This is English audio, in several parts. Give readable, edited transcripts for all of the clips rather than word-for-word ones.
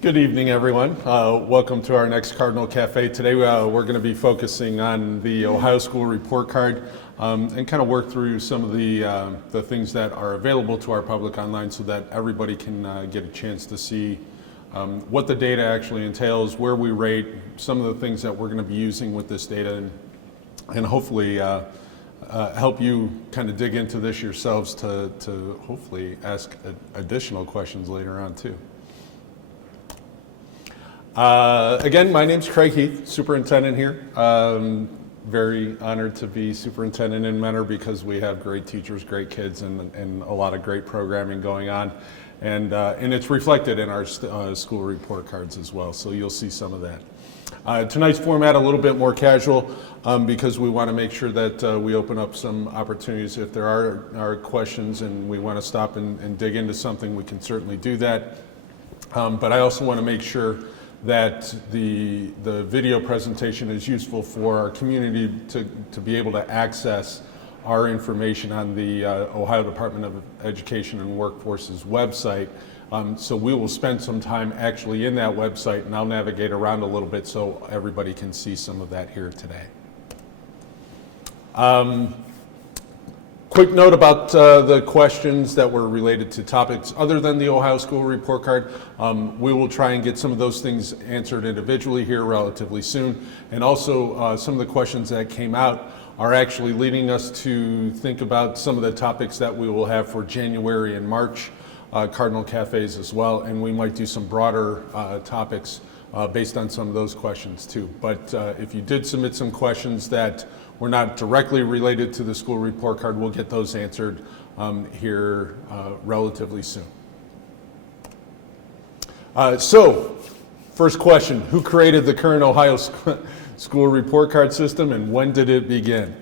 Good evening, everyone. Welcome to our next Cardinal Café. Today we're going to be focusing on the Ohio School Report Card and kind of work through some of the things that are available to our public online so that everybody can get a chance to see what the data actually entails, where we rate, some of the things that we're going to be using with this data, and hopefully help you kind of dig into this yourselves to hopefully ask additional questions later on too. Again, my name's Craig Heath, Superintendent here. Very honored to be Superintendent in Mentor because we have great teachers, great kids, and a lot of great programming going on. And it's reflected in our school report cards as well, so you'll see some of that. Tonight's format a little bit more casual because we want to make sure that we open up some opportunities. If there are questions and we want to stop and dig into something, we can certainly do that. But I also want to make sure that the video presentation is useful for our community to be able to access our information on the Ohio Department of Education and Workforce's website. So we will spend some time actually in that website, and I'll navigate around a little bit so everybody can see some of that here today. Quick note about the questions that were related to topics other than the Ohio School Report Card. We will try and get some of those things answered individually here relatively soon. And also some of the questions that came out are actually leading us to think about some of the topics that we will have for January and March Cardinal Cafes as well. And we might do some broader topics based on some of those questions too. But if you did submit some questions that were not directly related to the school report card, we'll get those answered here relatively soon. So, first question, who created the current Ohio school report card system and when did it begin?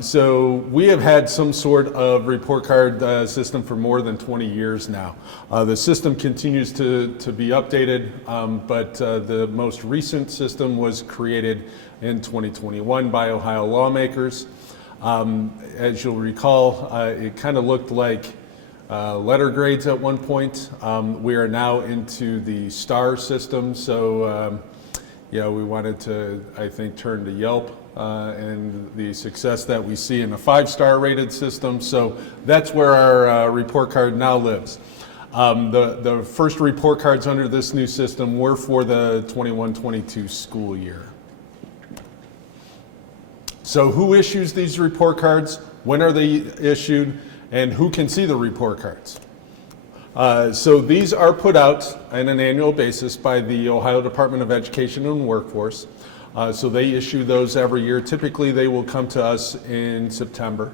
So we have had some sort of report card system for more than 20 years now. The system continues to be updated, but the most recent system was created in 2021 by Ohio lawmakers. As you'll recall, it kind of looked like letter grades at one point. We are now into the star system, so yeah, we wanted to, I think, turn to Yelp and the success that we see in a 5-star rated system. So that's where our report card now lives. The first report cards under this new system were for the 21-22 school year. So who issues these report cards? When are they issued? And who can see the report cards? So these are put out on an annual basis by the Ohio Department of Education and Workforce. So they issue those every year. Typically they will come to us in September.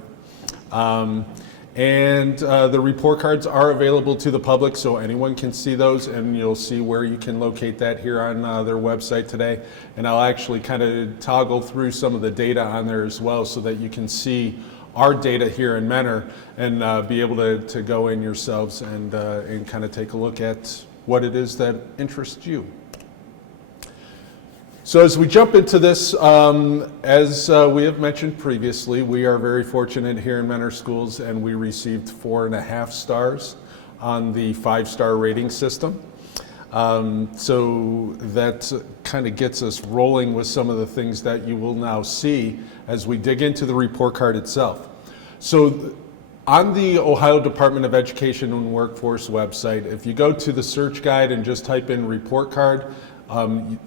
And the report cards are available to the public, so anyone can see those, and you'll see where you can locate that here on their website today. And I'll actually kind of toggle through some of the data on there as well so that you can see our data here in Mentor and be able to go in yourselves and kind of take a look at what it is that interests you. So as we jump into this, as we have mentioned previously, we are very fortunate here in Mentor Schools, and we received 4.5 stars on the 5-star rating system. So that kind of gets us rolling with some of the things that you will now see as we dig into the report card itself. So on the Ohio Department of Education and Workforce website, if you go to the search guide and just type in report card,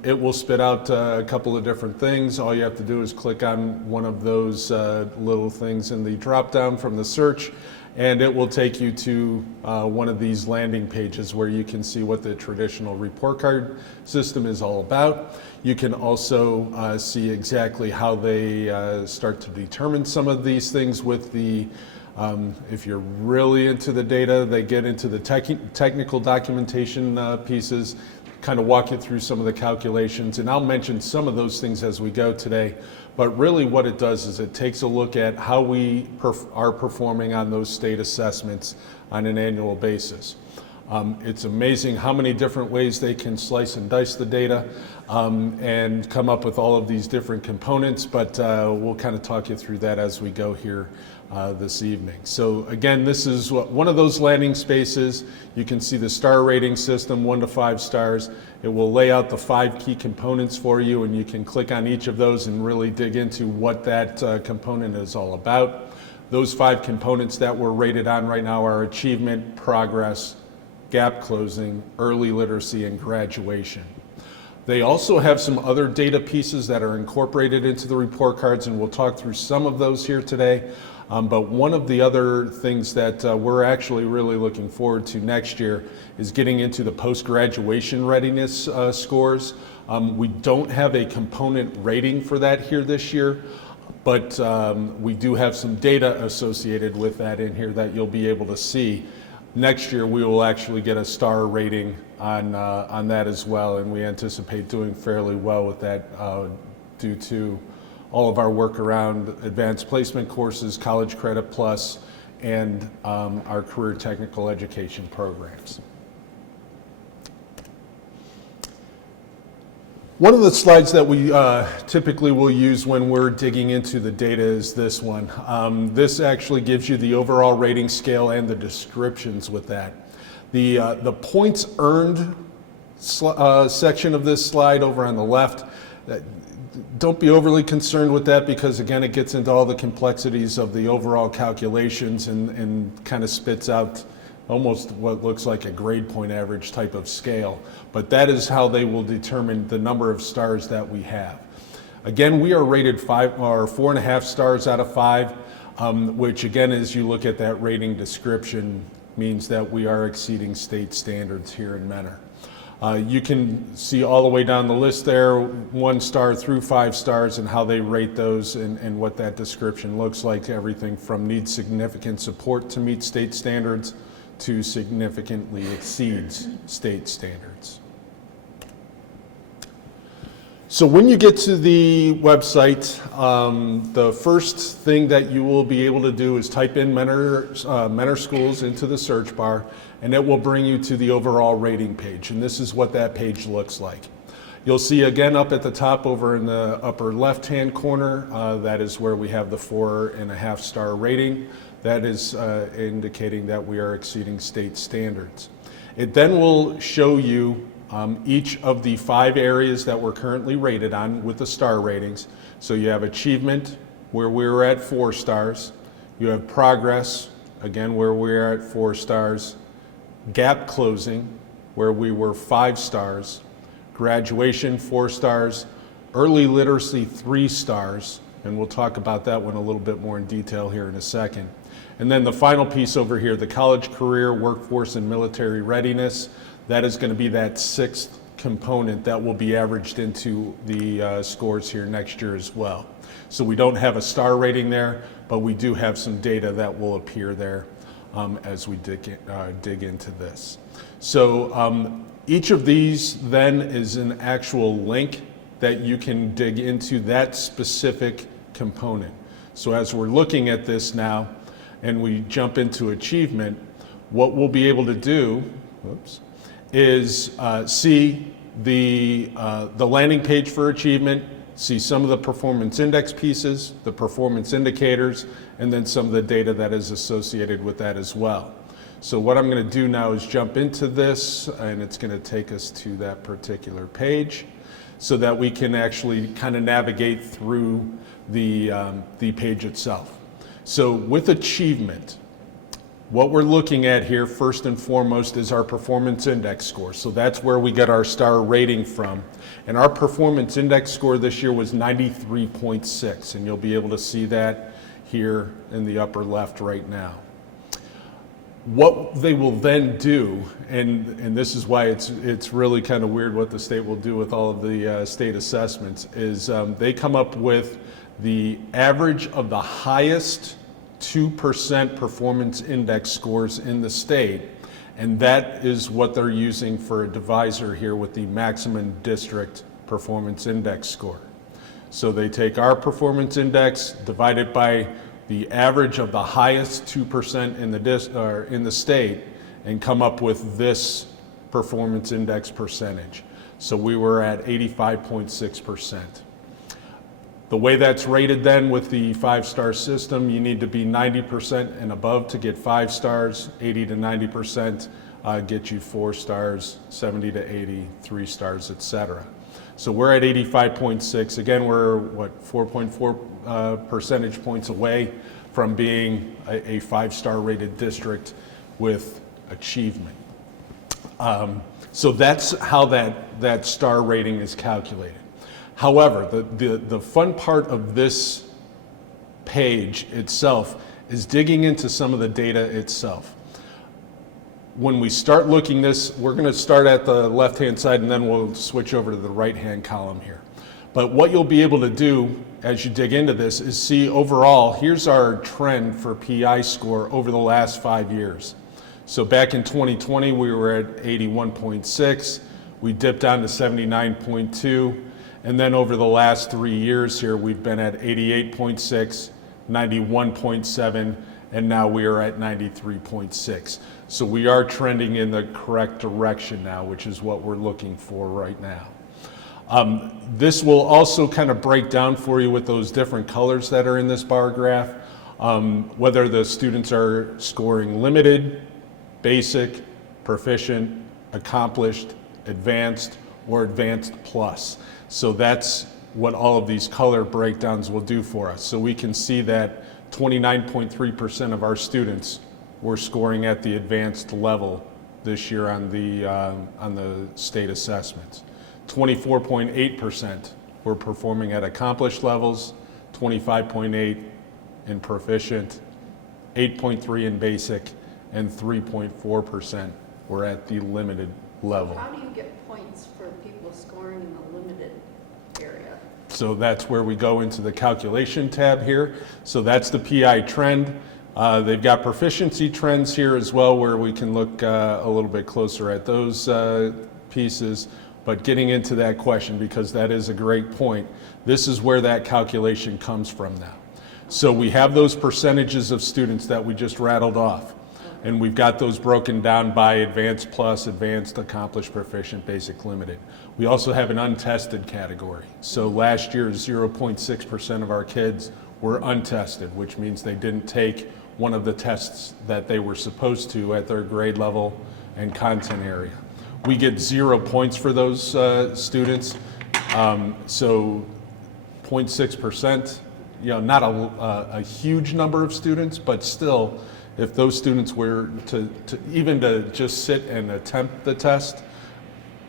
it will spit out a couple of different things. All you have to do is click on one of those little things in the drop down from the search, and it will take you to one of these landing pages where you can see what the traditional report card system is all about. You can also see exactly how they start to determine some of these things with the if you're really into the data, they get into the technical documentation pieces, kind of walk you through some of the calculations, and I'll mention some of those things as we go today. But really what it does is it takes a look at how we are performing on those state assessments on an annual basis. It's amazing how many different ways they can slice and dice the data and come up with all of these different components, but we'll kind of talk you through that as we go here this evening. So again, this is one of those landing spaces. You can see the star rating system, 1 to 5 stars. It will lay out the 5 key components for you, and you can click on each of those and really dig into what that component is all about. Those 5 components that we're rated on right now are achievement, progress, gap closing, early literacy, and graduation. They also have some other data pieces that are incorporated into the report cards, and we'll talk through some of those here today. But one of the other things that we're actually really looking forward to next year is getting into the post-graduation readiness scores. We don't have a component rating for that here this year, but we do have some data associated with that in here that you'll be able to see. Next year we will actually get a star rating on that as well, and we anticipate doing fairly well with that due to all of our work around advanced placement courses, College Credit Plus, and our career technical education programs. One of the slides that we typically will use when we're digging into the data is this one. This actually gives you the overall rating scale and the descriptions with that. The points earned section of this slide over on the left, don't be overly concerned with that, because again it gets into all the complexities of the overall calculations and kind of spits out almost what looks like a grade point average type of scale. But that is how they will determine the number of stars that we have. Again, we are rated 4.5 stars out of 5, which again, as you look at that rating description, means that we are exceeding state standards here in Mentor. You can see all the way down the list there, 1 star through 5 stars, and how they rate those and what that description looks like. Everything from needs significant support to meet state standards to significantly exceeds state standards. So when you get to the website, the first thing that you will be able to do is type in Mentor Schools into the search bar, and it will bring you to the overall rating page. And this is what that page looks like. You'll see again up at the top over in the upper left-hand corner, that is where we have the 4.5 star rating. That is indicating that we are exceeding state standards. It then will show you each of the 5 areas that we're currently rated on with the star ratings. So you have achievement, where we're at 4 stars. You have progress, again, where we're at 4 stars. Gap closing, where we were 5 stars. Graduation, 4 stars. Early literacy, 3 stars. And we'll talk about that one a little bit more in detail here in a second. And then the final piece over here, the college, career, workforce, and military readiness. That is going to be that 6th component that will be averaged into the scores here next year as well. So we don't have a star rating there, but we do have some data that will appear there as we dig into this. So each of these then is an actual link that you can dig into that specific component. So as we're looking at this now and we jump into achievement, what we'll be able to do, is see the landing page for achievement, see some of the performance index pieces, the performance indicators, and then some of the data that is associated with that as well. So what I'm going to do now is jump into this, and it's going to take us to that particular page so that we can actually kind of navigate through the page itself. So with achievement, what we're looking at here first and foremost is our performance index score. So that's where we get our star rating from. And our performance index score this year was 93.6, and you'll be able to see that here in the upper left right now. What they will then do, and this is why it's really kind of weird what the state will do with all of the state assessments, is they come up with the average of the highest 2% performance index scores in the state, and that is what they're using for a divisor here with the maximum district performance index score. So they take our performance index, divide it by the average of the highest 2% in the state, and come up with this performance index percentage. So we were at 85.6%. The way that's rated then with the 5-star system, you need to be 90% and above to get 5 stars, 80 to 90% get you 4 stars, 70 to 80, 3 stars, etc. So we're at 85.6. Again, we're 4.4 percentage points away from being a 5-star rated district with achievement. So that's how that star rating is calculated. However, the fun part of this page itself is digging into some of the data itself. When we start looking this, we're going to start at the left-hand side and then we'll switch over to the right-hand column here. But what you'll be able to do as you dig into this is see overall, here's our trend for PI score over the last 5 years. So back in 2020, we were at 81.6, we dipped down to 79.2, and then over the last 3 years here, we've been at 88.6, 91.7, and now we are at 93.6. So we are trending in the correct direction now, which is what we're looking for right now. This will also kind of break down for you with those different colors that are in this bar graph, whether the students are scoring limited, basic, proficient, accomplished, advanced, or advanced plus. So that's what all of these color breakdowns will do for us. So we can see that 29.3% of our students were scoring at the advanced level this year on the state assessments. 24.8% were performing at accomplished levels, 25.8% in proficient, 8.3% in basic, and 3.4% were at the limited level. How do you get points for people scoring in the limited area? So that's where we go into the calculation tab here. So that's the PI trend. They've got proficiency trends here as well, where we can look a little bit closer at those pieces. But getting into that question, because that is a great point, this is where that calculation comes from now. So we have those percentages of students that we just rattled off. And we've got those broken down by advanced plus, advanced, accomplished, proficient, basic, limited. We also have an untested category. So last year, 0.6% of our kids were untested, which means they didn't take one of the tests that they were supposed to at their grade level and content area. We get 0 points for those students. So 0.6%, not a huge number of students, but still, if those students were to just sit and attempt the test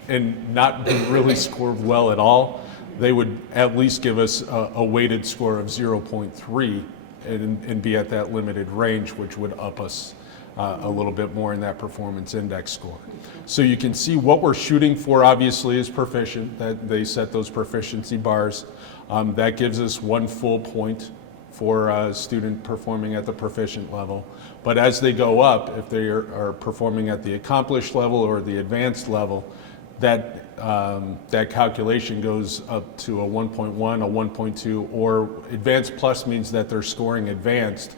and not really score well at all, they would at least give us a weighted score of 0.3 and be at that limited range, which would up us a little bit more in that performance index score. So you can see what we're shooting for obviously is proficient, that they set those proficiency bars. That gives us 1 full point for a student performing at the proficient level. But as they go up, if they are performing at the accomplished level or the advanced level, that calculation goes up to a 1.1, a 1.2, or advanced plus means that they're scoring advanced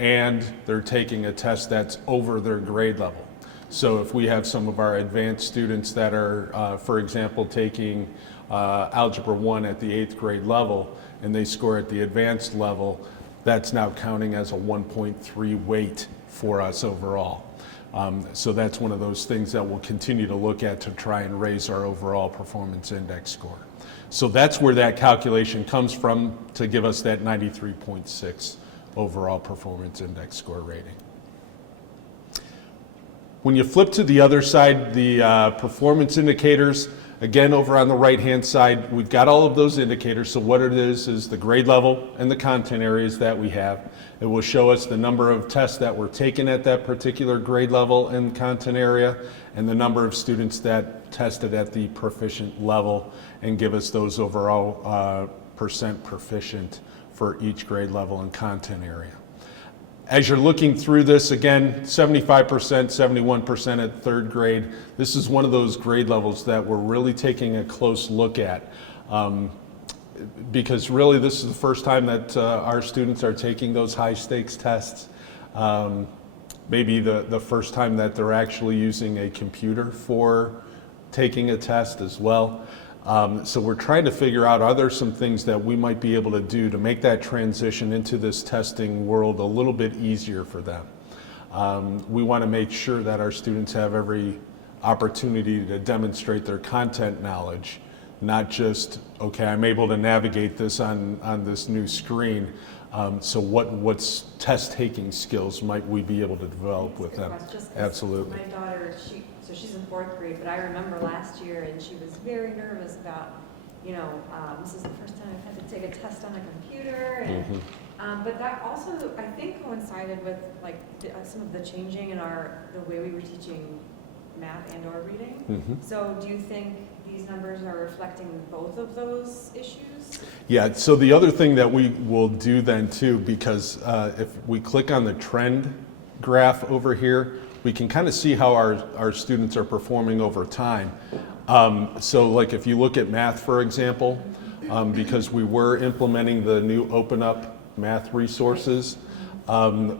and they're taking a test that's over their grade level. So if we have some of our advanced students that are, for example, taking Algebra 1 at the 8th grade level, and they score at the advanced level, that's now counting as a 1.3 weight for us overall. So that's one of those things that we'll continue to look at to try and raise our overall performance index score. So that's where that calculation comes from to give us that 93.6 overall performance index score rating. When you flip to the other side, the performance indicators, again, over on the right-hand side, we've got all of those indicators. So what it is the grade level and the content areas that we have. It will show us the number of tests that were taken at that particular grade level and content area, and the number of students that tested at the proficient level, and give us those overall percent proficient for each grade level and content area. As you're looking through this, again, 75%, 71% at 3rd grade. This is one of those grade levels that we're really taking a close look at, because really this is the first time that our students are taking those high stakes tests. maybe the first time that they're actually using a computer for taking a test as well. So we're trying to figure out, are there some things that we might be able to do to make that transition into this testing world a little bit easier for them. We want to make sure that our students have every opportunity to demonstrate their content knowledge, not just, okay, I'm able to navigate this on this new screen. So what's test-taking skills might we be able to develop with them? Absolutely. My daughter, she's in 4th grade, but I remember last year, and she was very nervous about, this is the first time I've had to take a test on a computer, and but that also, I think, coincided with like some of the changing in the way we were teaching math and/or reading. So do you think these numbers are reflecting both of those issues? Yeah, so the other thing that we will do then too, because if we click on the trend graph over here, we can kind of see how our students are performing over time. So like if you look at math, for example, because we were implementing the new Open Up math resources, over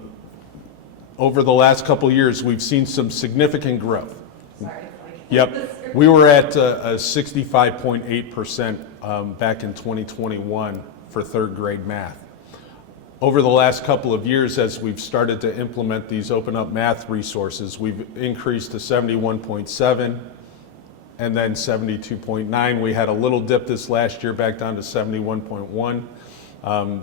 the last couple of years, we've seen some significant growth. Sorry. Yep, we were at a 65.8% back in 2021 for 3rd grade math. Over the last couple of years, as we've started to implement these Open Up math resources, we've increased to 71.7 and then 72.9. We had a little dip this last year back down to 71.1.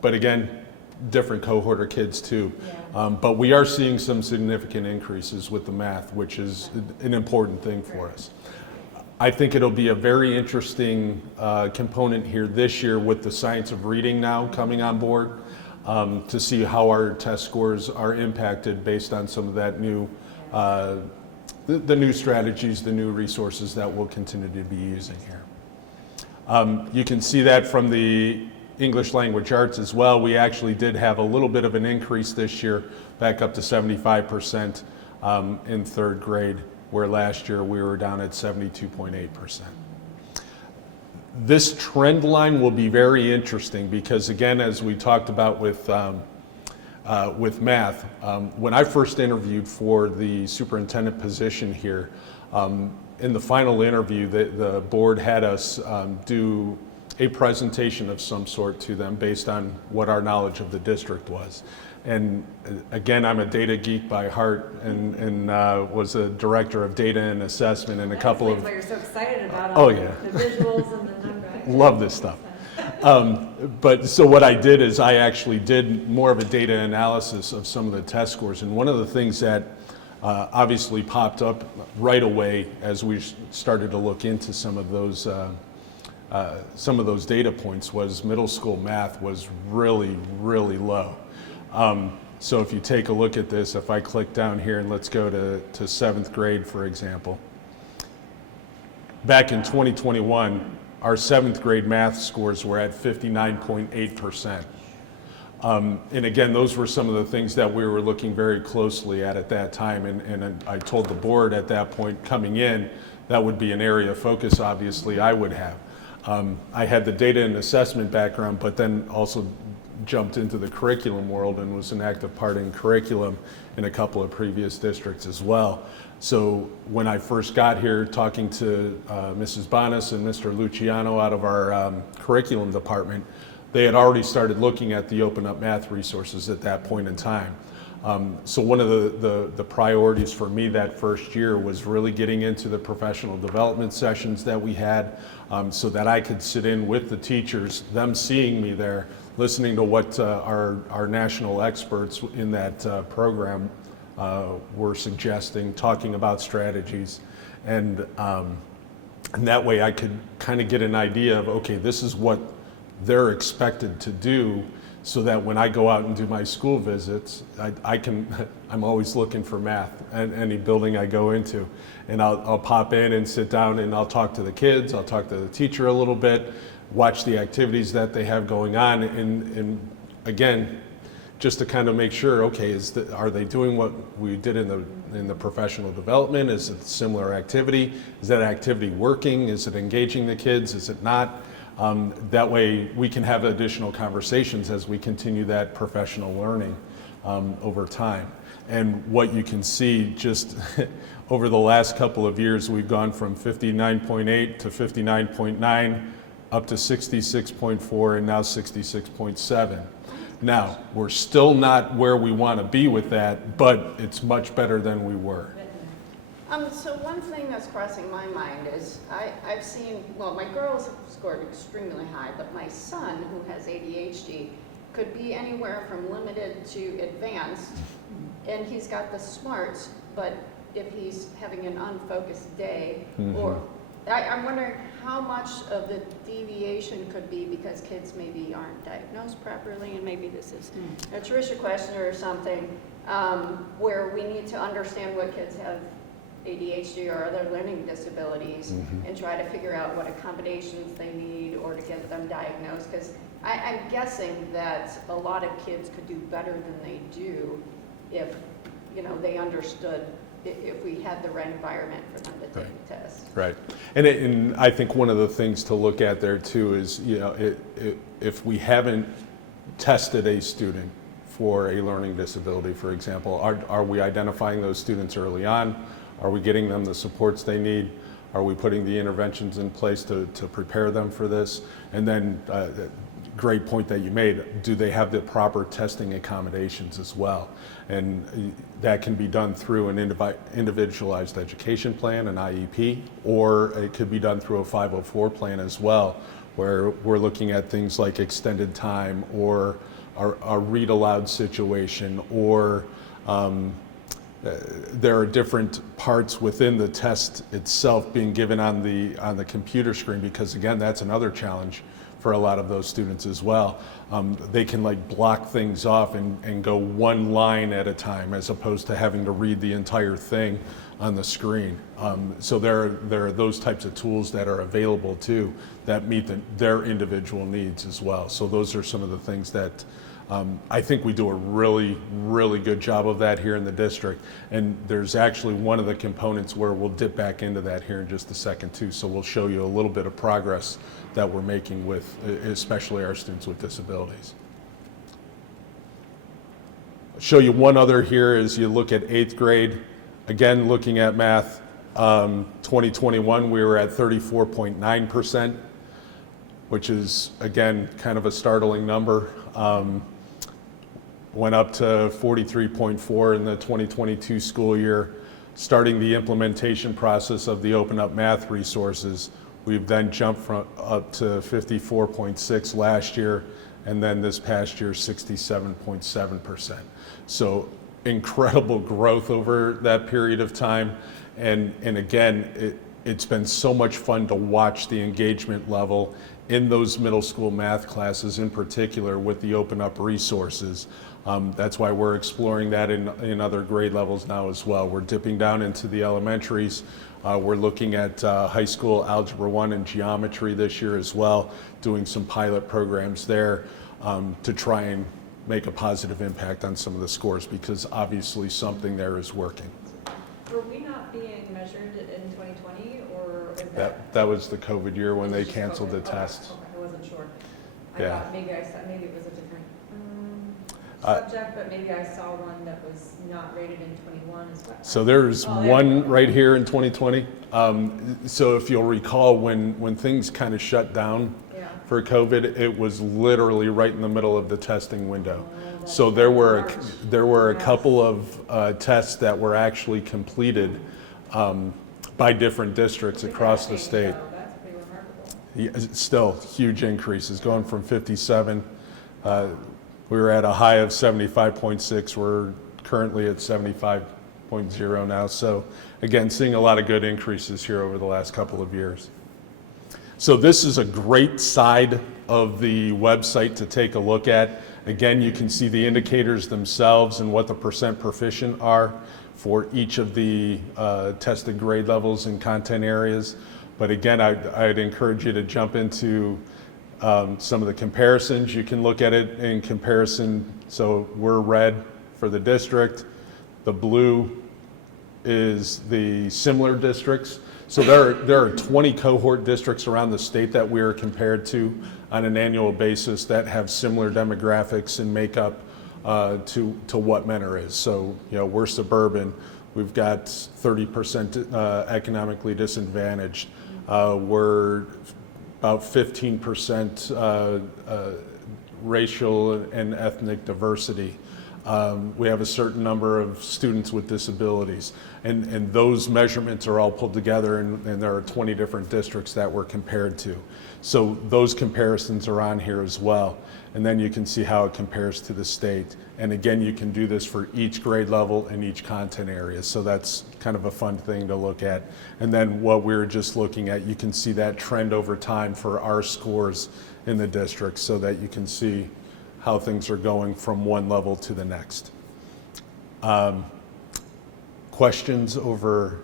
But again, different cohort of kids too. Yeah. But we are seeing some significant increases with the math, which is an important thing for us. I think it'll be a very interesting component here this year with the science of reading now coming on board, to see how our test scores are impacted based on some of that new, the new strategies, the new resources that we'll continue to be using here. You can see that from the English language arts as well. We actually did have a little bit of an increase this year, back up to 75% in 3rd grade, where last year we were down at 72.8%. This trend line will be very interesting because, again, as we talked about with math, when I first interviewed for the superintendent position here, in the final interview, the board had us do a presentation of some sort to them based on what our knowledge of the district was. And again, I'm a data geek by heart, and was a director of data and assessment and a couple of... That's why you're so excited about Oh, all yeah. the visuals and the numbers. Love this stuff. But so what I did is I actually did more of a data analysis of some of the test scores. And one of the things that obviously popped up right away as we started to look into some of those data points was middle school math was really, really low. So if you take a look at this, if I click down here and let's go to 7th grade, for example. Back in 2021, our 7th grade math scores were at 59.8%. And again, those were some of the things that we were looking very closely at that time. And I told the board at that point coming in, that would be an area of focus, obviously, I would have. I had the data and assessment background, but then also jumped into the curriculum world and was an active part in curriculum in a couple of previous districts as well. So when I first got here talking to Mrs. Bonas and Mr. Luciano out of our curriculum department, they had already started looking at the Open Up math resources at that point in time. So one of the priorities for me that first year was really getting into the professional development sessions that we had, so that I could sit in with the teachers, them seeing me there, listening to what our national experts in that program were suggesting, talking about strategies, and that way I could kind of get an idea of, okay, this is what they're expected to do, so that when I go out and do my school visits, I'm always looking for math in any building I go into. And I'll pop in and sit down and I'll talk to the kids, I'll talk to the teacher a little bit, watch the activities that they have going on, and again, just to kind of make sure, okay, are they doing what we did in the professional development? Is it a similar activity? Is that activity working? Is it engaging the kids? Is it not? That way we can have additional conversations as we continue that professional learning over time. And what you can see just over the last couple of years, we've gone from 59.8 to 59.9 up to 66.4 and now 66.7. Now, we're still not where we want to be with that, but it's much better than we were. So one thing that's crossing my mind is I've seen, well, my girls have scored extremely high, but my son, who has ADHD, could be anywhere from limited to advanced, and he's got the smarts, but if he's having an unfocused day, or I'm wondering how much of the deviation could be because kids maybe aren't diagnosed properly, and maybe this is a Tricia question or something, where we need to understand what kids have ADHD or other learning disabilities and try to figure out what accommodations they need or to get them diagnosed, because I'm guessing that a lot of kids could do better than they do if, you know, they understood, if we had the right environment for them to take the test. Right. And I think one of the things to look at there too is, you know, if we haven't tested a student for a learning disability, for example, are we identifying those students early on? Are we getting them the supports they need? Are we putting the interventions in place to prepare them for this? And then, great point that you made, do they have the proper testing accommodations as well? And that can be done through an individualized education plan, an IEP, or it could be done through a 504 plan as well, where we're looking at things like extended time or a read aloud situation, or there are different parts within the test itself being given on the computer screen, because again, that's another challenge for a lot of those students as well. They can like block things off and go one line at a time, as opposed to having to read the entire thing on the screen. So there are those types of tools that are available too that meet their individual needs as well. So those are some of the things that I think we do a really, really good job of that here in the district. And there's actually one of the components where we'll dip back into that here in just a second too. So we'll show you a little bit of progress that we're making with especially our students with disabilities. I'll show you one other here as you look at 8th grade. Again, looking at math, 2021 we were at 34.9%, which is again kind of a startling number. Went up to 43.4 in the 2022 school year. Starting the implementation process of the Open Up Math resources, we've then jumped up to 54.6 last year, and then this past year 67.7%. So incredible growth over that period of time, and again, it's been so much fun to watch the engagement level in those middle school math classes, in particular with the Open Up resources. That's why we're exploring that in other grade levels now as well. We're dipping down into the elementaries. We're looking at high school Algebra 1 and geometry this year as well, doing some pilot programs there to try and make a positive impact on some of the scores, because obviously something there is working. Were we not being measured in 2020, or is That was the COVID year when they canceled the test. Okay, I wasn't sure. Yeah. I thought maybe it was a different subject, but maybe I saw one that was not rated in 21 as well. So there's one right here in 2020. So if you'll recall, when things kind of shut down for COVID, it was literally right in the middle of the testing window. So there were a couple of tests that were actually completed by different districts across the state. That's pretty remarkable. Yeah, still huge increases, going from 57. We were at a high of 75.6. We're currently at 75.0 now. So again, seeing a lot of good increases here over the last couple of years. So this is a great side of the website to take a look at. Again, you can see the indicators themselves and what the percent proficient are for each of the tested grade levels and content areas. But again, I'd encourage you to jump into some of the comparisons. You can look at it in comparison. So we're red for the district. The blue is the similar districts. So there are 20 cohort districts around the state that we are compared to on an annual basis that have similar demographics and makeup to what Mentor is. So, we're suburban. We've got 30% economically disadvantaged. We're about 15% racial and ethnic diversity. We have a certain number of students with disabilities, and those measurements are all pulled together, and there are 20 different districts that we're compared to. So those comparisons are on here as well, and then you can see how it compares to the state. And again, you can do this for each grade level and each content area, so that's kind of a fun thing to look at. And then what we were just looking at, you can see that trend over time for our scores in the district, so that you can see how things are going from one level to the next. Questions over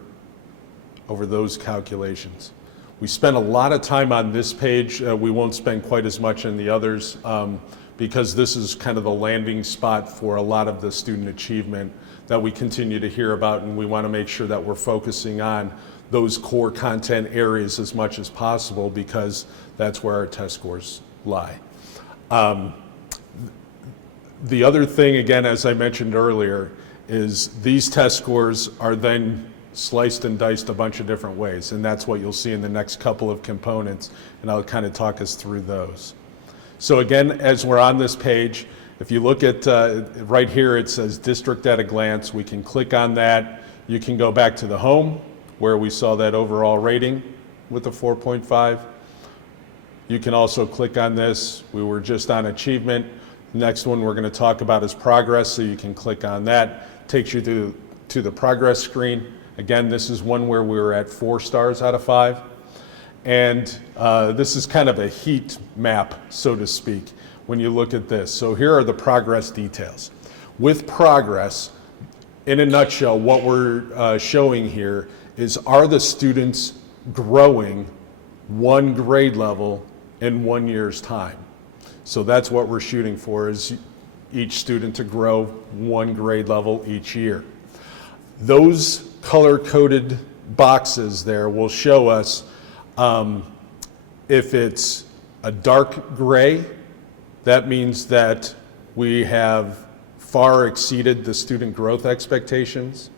those calculations? We spent a lot of time on this page. We won't spend quite as much in the others because this is kind of the landing spot for a lot of the student achievement that we continue to hear about, and we want to make sure that we're focusing on those core content areas as much as possible, because that's where our test scores lie. The other thing, again, as I mentioned earlier, is these test scores are then sliced and diced a bunch of different ways, and that's what you'll see in the next couple of components, and I'll kind of talk us through those. So again, as we're on this page, if you look at right here, it says District at a Glance. We can click on that. You can go back to the home, where we saw that overall rating with the 4.5. You can also click on this. We were just on achievement. Next one we're going to talk about is progress, so you can click on that. Takes you to the progress screen. Again, this is one where we were at 4 stars out of 5. And this is kind of a heat map, so to speak, when you look at this. So here are the progress details. With progress, in a nutshell, what we're showing here is, are the students growing one grade level in 1 year's time? So that's what we're shooting for, is each student to grow one grade level each year. Those color-coded boxes there will show us if it's a dark gray, that means that we have far exceeded the student growth expectations.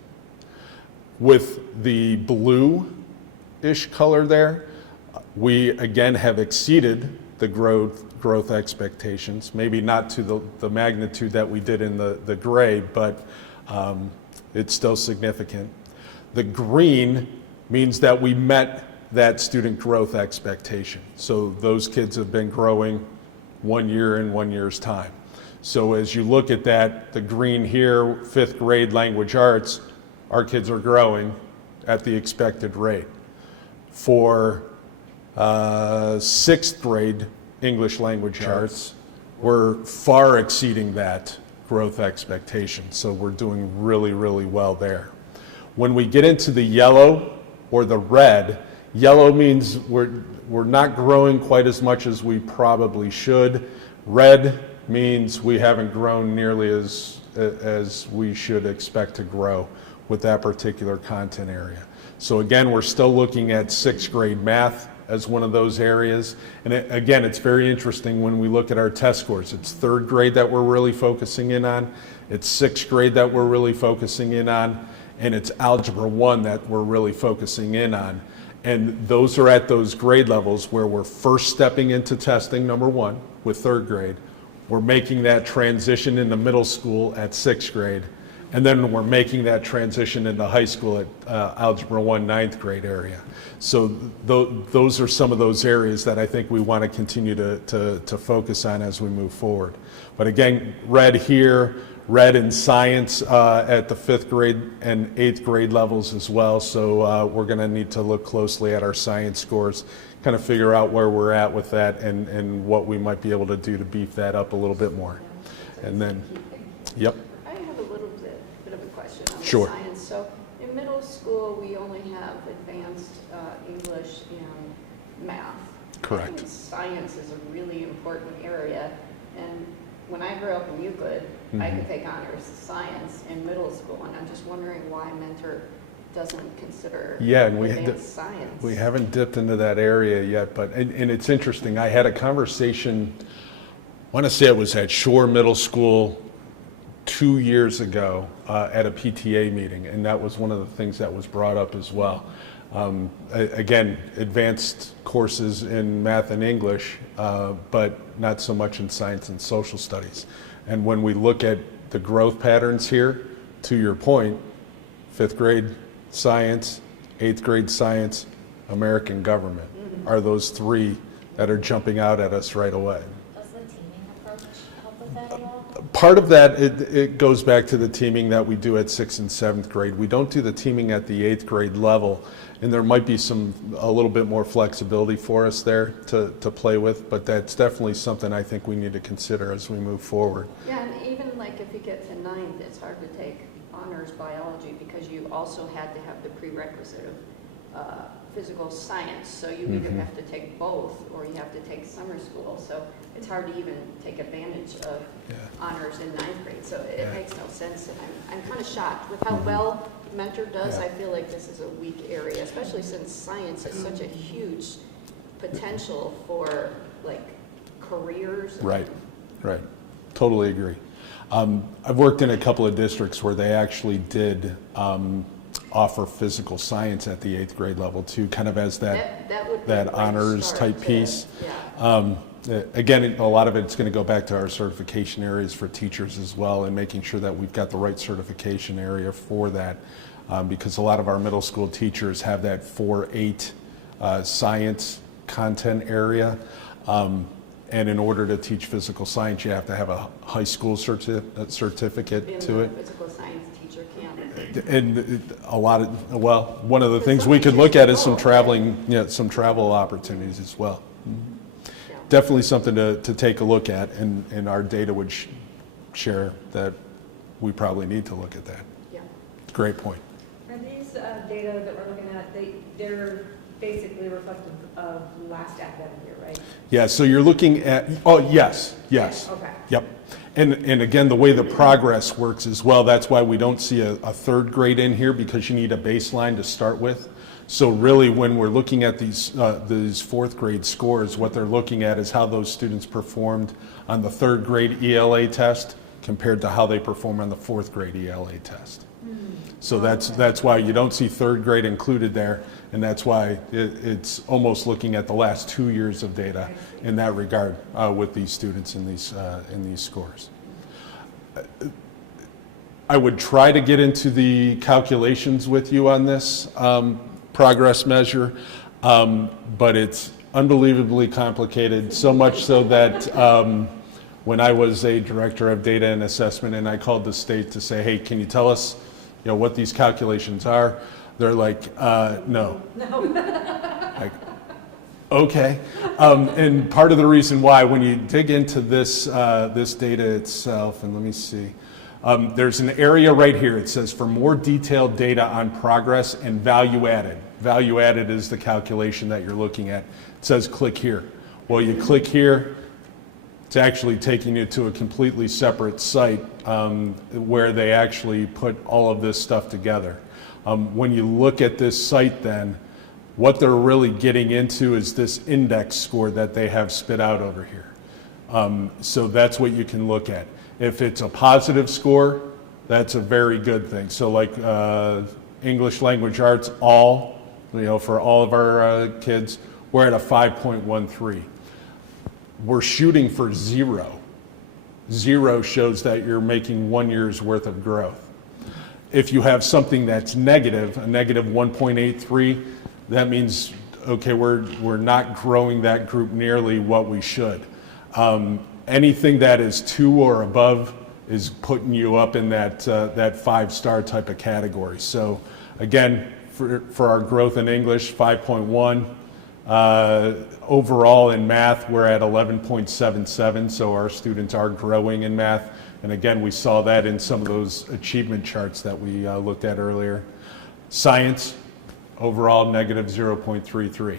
With the blue-ish color there, we again have exceeded the growth expectations, maybe not to the magnitude that we did in the gray, but it's still significant. The green means that we met that student growth expectation. So those kids have been growing 1 year in 1 year's time. So as you look at that, the green here, 5th grade language arts, our kids are growing at the expected rate. For 6th grade English language arts, we're far exceeding that growth expectation. So we're doing really, really well there. When we get into the yellow or the red, yellow means we're not growing quite as much as we probably should. Red means we haven't grown nearly as we should expect to grow with that particular content area. So again, we're still looking at 6th grade math as one of those areas. And again, it's very interesting when we look at our test scores. It's 3rd grade that we're really focusing in on. It's 6th grade that we're really focusing in on. And it's Algebra 1 that we're really focusing in on. And those are at those grade levels where we're first stepping into testing, number 1, with 3rd grade. We're making that transition into middle school at 6th grade. And then we're making that transition into high school at Algebra 1, 9th grade area. So those are some of those areas that I think we want to continue to focus on as we move forward. But again, red here, red in science at the 5th grade and 8th grade levels as well. So we're going to need to look closely at our science scores, kind of figure out where we're at with that and what we might be able to do to beef that up a little bit more. And then, yep. Sure. Science. So in middle school, we only have advanced English and math. Correct. I think science is a really important area. And when I grew up in Euclid, I could take honors science in middle school. And I'm just wondering why Mentor doesn't consider advanced science. We haven't dipped into that area yet, but and it's interesting. I had a conversation, I want to say it was at Shore Middle School 2 years ago at a PTA meeting, and that was one of the things that was brought up as well. Again, advanced courses in math and English, but not so much in science and social studies. And when we look at the growth patterns here, to your point, 5th grade science, 8th grade science, American government are those three that are jumping out at us right away. Does the teaming approach help with that at all? Part of that, it goes back to the teaming that we do at 6th and 7th grade. We don't do the teaming at the 8th grade level, and there might be a little bit more flexibility for us there to play with, but that's definitely something I think we need to consider as we move forward. Yeah, and even like if you get to 9th, it's hard to take honors biology because you also had to have the prerequisite of physical science. So you either have to take both or you have to take summer school. So it's hard to even take advantage of honors in 9th grade. So it makes no sense. And I'm kind of shocked with how well Mentor does. I feel like this is a weak area, especially since science is such a huge potential for like careers. Right. Totally agree. I've worked in a couple of districts where they actually did offer physical science at the 8th grade level too, kind of as that would be a great honors start type to- piece. Yeah. Again, a lot of it's going to go back to our certification areas for teachers as well, and making sure that we've got the right certification area for that, because a lot of our middle school teachers have that 4-8 science content area. And in order to teach physical science, you have to have a high school certificate Being to a it. physical science teacher can't. And one of the things we could look at is some travel opportunities as well. Yeah. Definitely something to take a look at, and our data would share that we probably need to look at that. Yeah. Great point. Are these data that we're looking at, they're basically reflective of last academic year, right? Yeah, so you're looking at, yes. Okay. Yep. And again, the way the progress works as well, that's why we don't see a 3rd grade in here, because you need a baseline to start with. So really, when we're looking at these 4th grade scores, what they're looking at is how those students performed on the 3rd grade ELA test compared to how they perform on the 4th grade ELA test. So that's why you don't see 3rd grade included there, and that's why it's almost looking at the last 2 years of data in that regard with these students in these scores. I would try to get into the calculations with you on this progress measure, but it's unbelievably complicated, so much so that when I was a director of data and assessment and I called the state to say, hey, can you tell us what these calculations are? They're like, no. Like, okay. And part of the reason why, when you dig into this data itself, and let me see, there's an area right here. It says for more detailed data on progress and value added. Value added is the calculation that you're looking at. It says click here. Well, you click here, it's actually taking you to a completely separate site where they actually put all of this stuff together. When you look at this site then, what they're really getting into is this index score that they have spit out over here. So that's what you can look at. If it's a positive score, that's a very good thing. So like English language arts, for all of our kids, we're at a 5.13. We're shooting for 0. 0 shows that you're making 1 year's worth of growth. If you have something that's negative, a negative 1.83, that means, okay, we're not growing that group nearly what we should. Anything that is 2 or above is putting you up in that 5-star type of category. So again, for our growth in English, 5.1. Overall in math, we're at 11.77, so our students are growing in math. And again, we saw that in some of those achievement charts that we looked at earlier. Science, overall negative 0.33.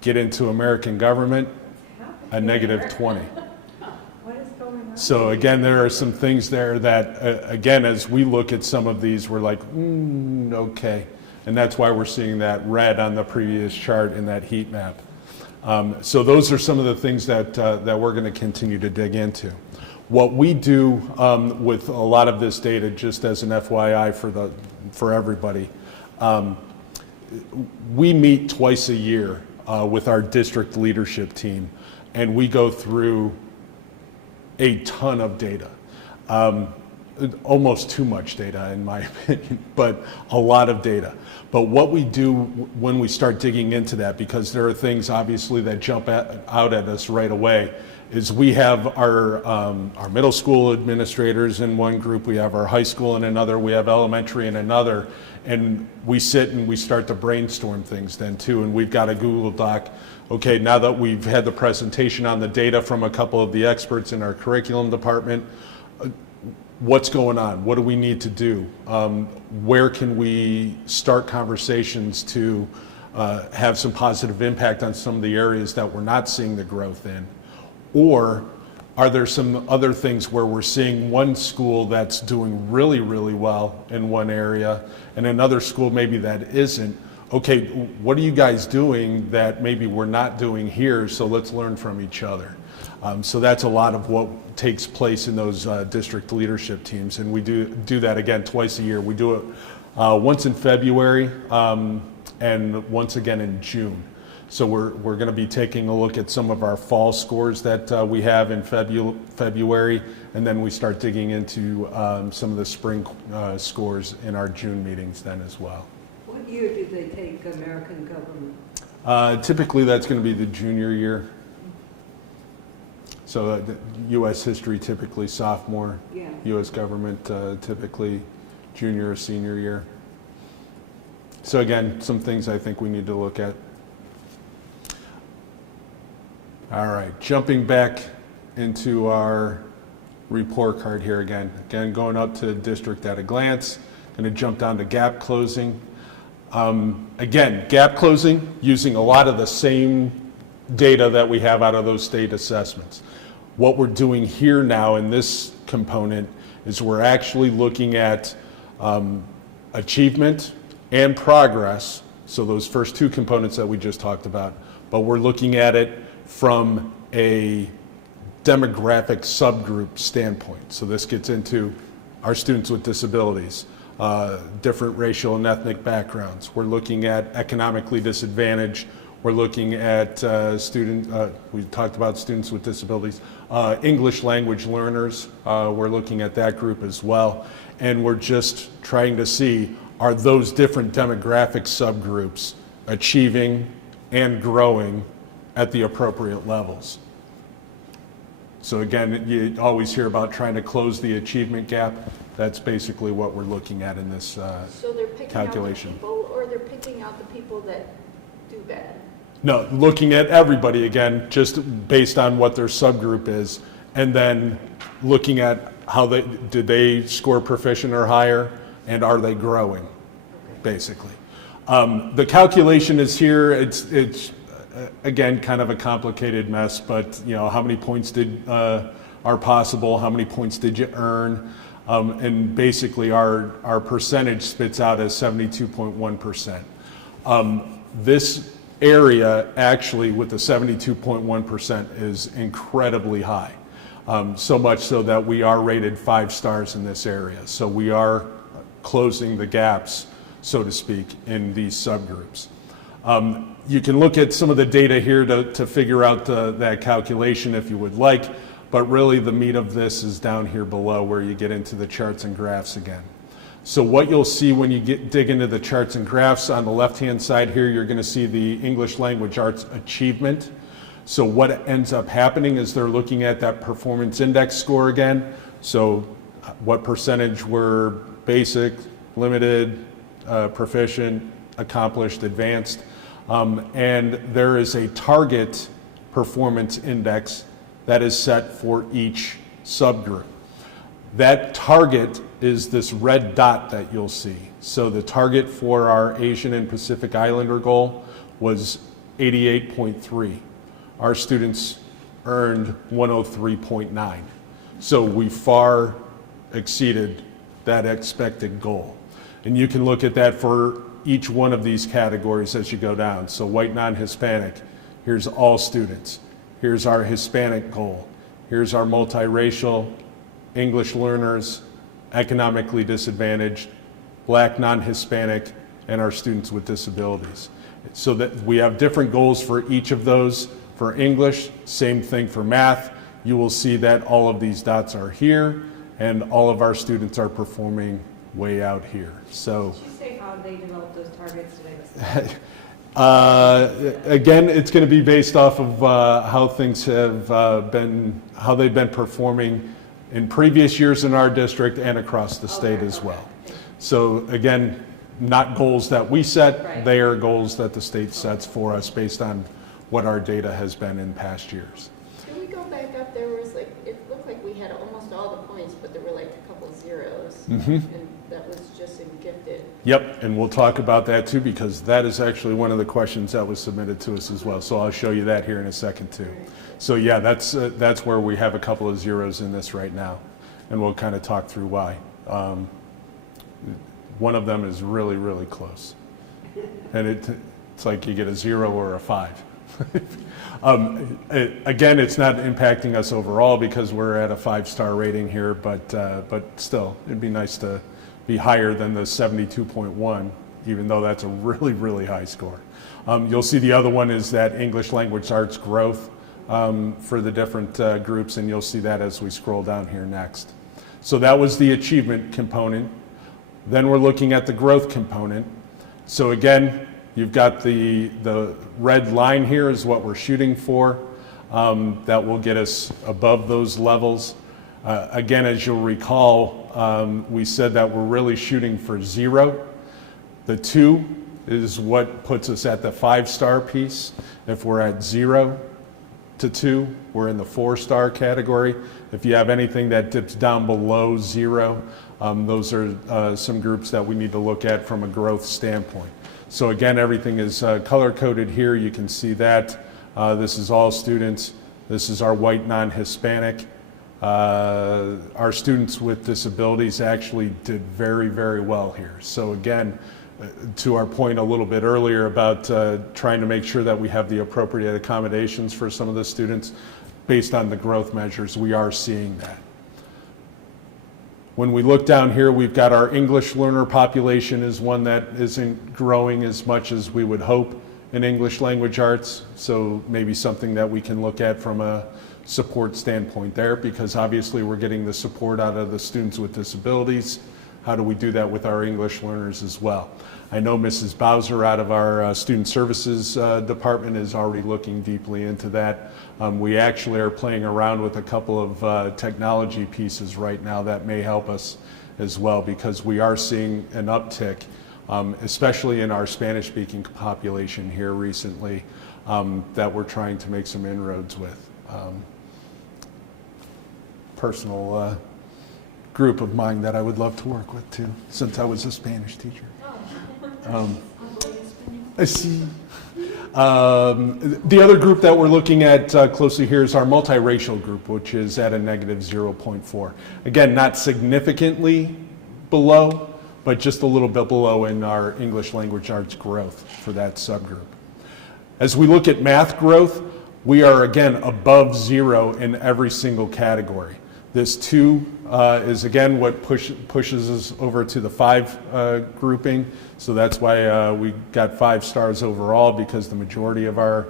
Get into American government, a negative 20. What is going on? So again, there are some things there that, again, as we look at some of these, we're like, okay. And that's why we're seeing that red on the previous chart in that heat map. So those are some of the things that we're going to continue to dig into. What we do with a lot of this data, just as an FYI for everybody, we meet twice a year with our district leadership team, and we go through a ton of data. Almost too much data in my opinion, but a lot of data. But what we do when we start digging into that, because there are things obviously that jump out at us right away, is we have our middle school administrators in one group, we have our high school in another, we have elementary in another, and we sit and we start to brainstorm things then too, and we've got a Google Doc. Okay, now that we've had the presentation on the data from a couple of the experts in our curriculum department, what's going on? What do we need to do? Where can we start conversations to have some positive impact on some of the areas that we're not seeing the growth in? Or are there some other things where we're seeing one school that's doing really, really well in one area and another school maybe that isn't? Okay, what are you guys doing that maybe we're not doing here, so let's learn from each other. So that's a lot of what takes place in those district leadership teams, and we do that again twice a year. We do it once in February and once again in June. So we're going to be taking a look at some of our fall scores that we have in February, and then we start digging into some of the spring scores in our June meetings then as well. What year did they take American government? Typically that's going to be the junior year. So the U.S. history typically sophomore, Yeah. U.S. government typically junior or senior year. So again, some things I think we need to look at. All right, jumping back into our report card here again. Again, going up to district at a glance, going to jump down to gap closing. Again, gap closing, using a lot of the same data that we have out of those state assessments. What we're doing here now in this component is we're actually looking at achievement and progress, so those first two components that we just talked about, but we're looking at it from a demographic subgroup standpoint. So this gets into our students with disabilities, different racial and ethnic backgrounds. We're looking at economically disadvantaged. We're looking at we talked about students with disabilities, English language learners. We're looking at that group as well. And we're just trying to see, are those different demographic subgroups achieving and growing at the appropriate levels? So again, you always hear about trying to close the achievement gap. That's basically what we're looking at in this So they're picking calculation. out the people, or they're picking out the people that do bad? No, looking at everybody again, just based on what their subgroup is, and then looking at how did they score proficient or higher, and are they growing, basically. The calculation is here. It's again kind of a complicated mess, but you know, how many points are possible? How many points did you earn? And basically, our percentage spits out as 72.1%. This area actually with the 72.1% is incredibly high. So much so that we are rated 5 stars in this area. So we are closing the gaps, so to speak, in these subgroups. You can look at some of the data here to figure out that calculation if you would like, but really the meat of this is down here below where you get into the charts and graphs again. So what you'll see when you dig into the charts and graphs, on the left-hand side here, you're going to see the English language arts achievement. So what ends up happening is they're looking at that performance index score again. So what percentage were basic, limited, proficient, accomplished, advanced. And there is a target performance index that is set for each subgroup. That target is this red dot that you'll see. So the target for our Asian and Pacific Islander goal was 88.3. Our students earned 103.9. So we far exceeded that expected goal. And you can look at that for each one of these categories as you go down. So white non-Hispanic, here's all students. Here's our Hispanic goal. Here's our multiracial, English learners, economically disadvantaged, Black, non-Hispanic, and our students with disabilities. So that we have different goals for each of those. For English, same thing for math. You will see that all of these dots are here, and all of our students are performing way out here. So. Did you say how they developed those targets? Did I miss that? Again, it's going to be based off of how things have how they've been performing in previous years in our district and across the state Okay, as okay. well. So again, not goals that we set, Right. they are goals that the state sets for us based on what our data has been in past years. Can we go back up? There was like, it looked like we had almost all the points, but there were like a couple zeros. And that was just in gifted. Yep, and we'll talk about that too, because that is actually one of the questions that was submitted to us as well. So I'll show you that here in a second too. So yeah, that's where we have a couple of zeros in this right now, and we'll kind of talk through why. One of them is really, really close, and it's like you get a 0 or a 5. Again, it's not impacting us overall because we're at a 5-star rating here, but still, it'd be nice to be higher than the 72.1, even though that's a really, really high score. You'll see the other one is that English language arts growth for the different groups, and you'll see that as we scroll down here next. So that was the achievement component. Then we're looking at the growth component. So again, you've got the red line here is what we're shooting for. That will get us above those levels. Again, as you'll recall, we said that we're really shooting for 0. The 2 is what puts us at the 5-star piece. If we're at 0 to 2, we're in the 4-star category. If you have anything that dips down below 0, those are some groups that we need to look at from a growth standpoint. So again, everything is color-coded here. You can see that. This is all students. This is our white non-Hispanic. Our students with disabilities actually did very, very well here. So again, to our point a little bit earlier about trying to make sure that we have the appropriate accommodations for some of the students, based on the growth measures, we are seeing that. When we look down here, we've got our English learner population is one that isn't growing as much as we would hope in English language arts. So maybe something that we can look at from a support standpoint there, because obviously we're getting the support out of the students with disabilities. How do we do that with our English learners as well? I know Mrs. Bowser out of our Student Services Department is already looking deeply into that. We actually are playing around with a couple of technology pieces right now that may help us as well, because we are seeing an uptick, especially in our Spanish-speaking population here recently, that we're trying to make some inroads with. Personal group of mine that I would love to work with too, since I was a Spanish teacher. I see. The other group that we're looking at closely here is our multiracial group, which is at a negative 0.4. Again, not significantly below, but just a little bit below in our English language arts growth for that subgroup. As we look at math growth, we are again above 0 in every single category. This 2 is again what pushes us over to the 5 grouping. So that's why we got 5 stars overall, because the majority of our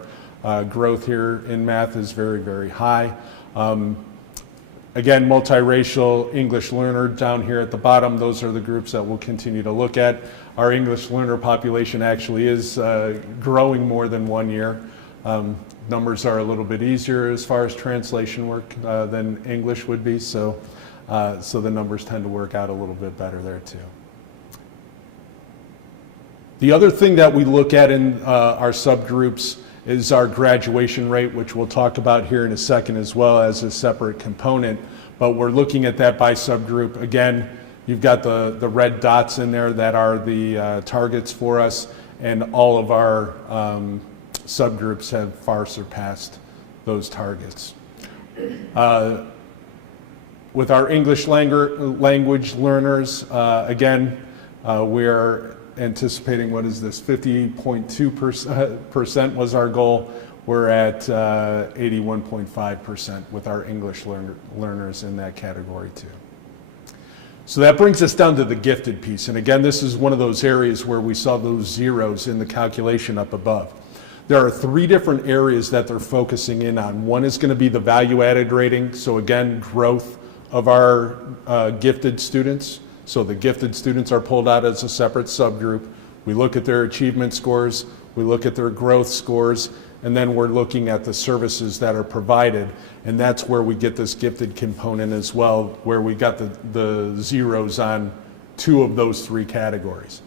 growth here in math is very, very high. Again, multiracial English learner down here at the bottom, those are the groups that we'll continue to look at. Our English learner population actually is growing more than 1 year. Numbers are a little bit easier as far as translation work than English would be, so the numbers tend to work out a little bit better there too. The other thing that we look at in our subgroups is our graduation rate, which we'll talk about here in a second as well as a separate component, but we're looking at that by subgroup. Again, you've got the red dots in there that are the targets for us, and all of our subgroups have far surpassed those targets. With our English language learners, again, we are anticipating, what is this, 50.2% was our goal. we're at 81.5% with our English learners in that category too. So that brings us down to the gifted piece. And again, this is one of those areas where we saw those zeros in the calculation up above. There are 3 different areas that they're focusing in on. One is going to be the value-added rating. So again, growth of our gifted students. So the gifted students are pulled out as a separate subgroup. We look at their achievement scores, we look at their growth scores, and then we're looking at the services that are provided. And that's where we get this gifted component as well, where we got the zeros on 2 of those 3 categories.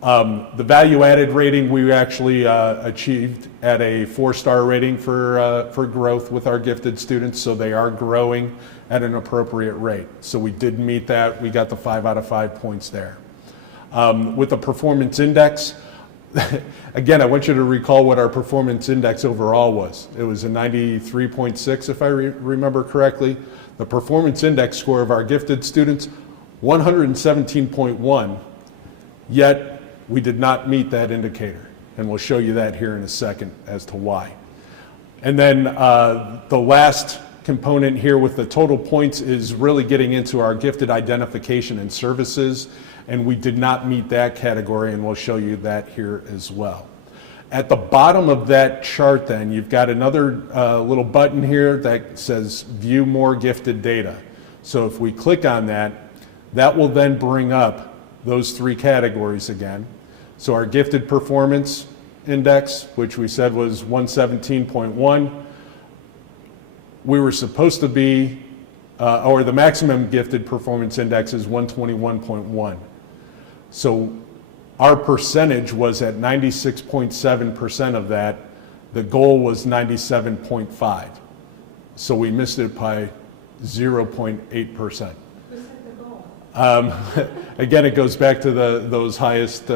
The value-added rating we actually achieved at a 4-star rating for growth with our gifted students, so they are growing at an appropriate rate. So we did meet that. We got the 5 out of 5 points there. With the performance index, again, I want you to recall what our performance index overall was. It was a 93.6, if I remember correctly. The performance index score of our gifted students, 117.1, yet we did not meet that indicator. And we'll show you that here in a second as to why. And then the last component here with the total points is really getting into our gifted identification and services, and we did not meet that category, and we'll show you that here as well. At the bottom of that chart then, you've got another little button here that says view more gifted data. So if we click on that, that will then bring up those 3 categories again. So our gifted performance index, which we said was 117.1, we were supposed to be, or the maximum gifted performance index is 121.1. So our percentage was at 96.7% of that. The goal was 97.5. So we missed it by 0.8%. Who set the goal? Again, it goes back to those highest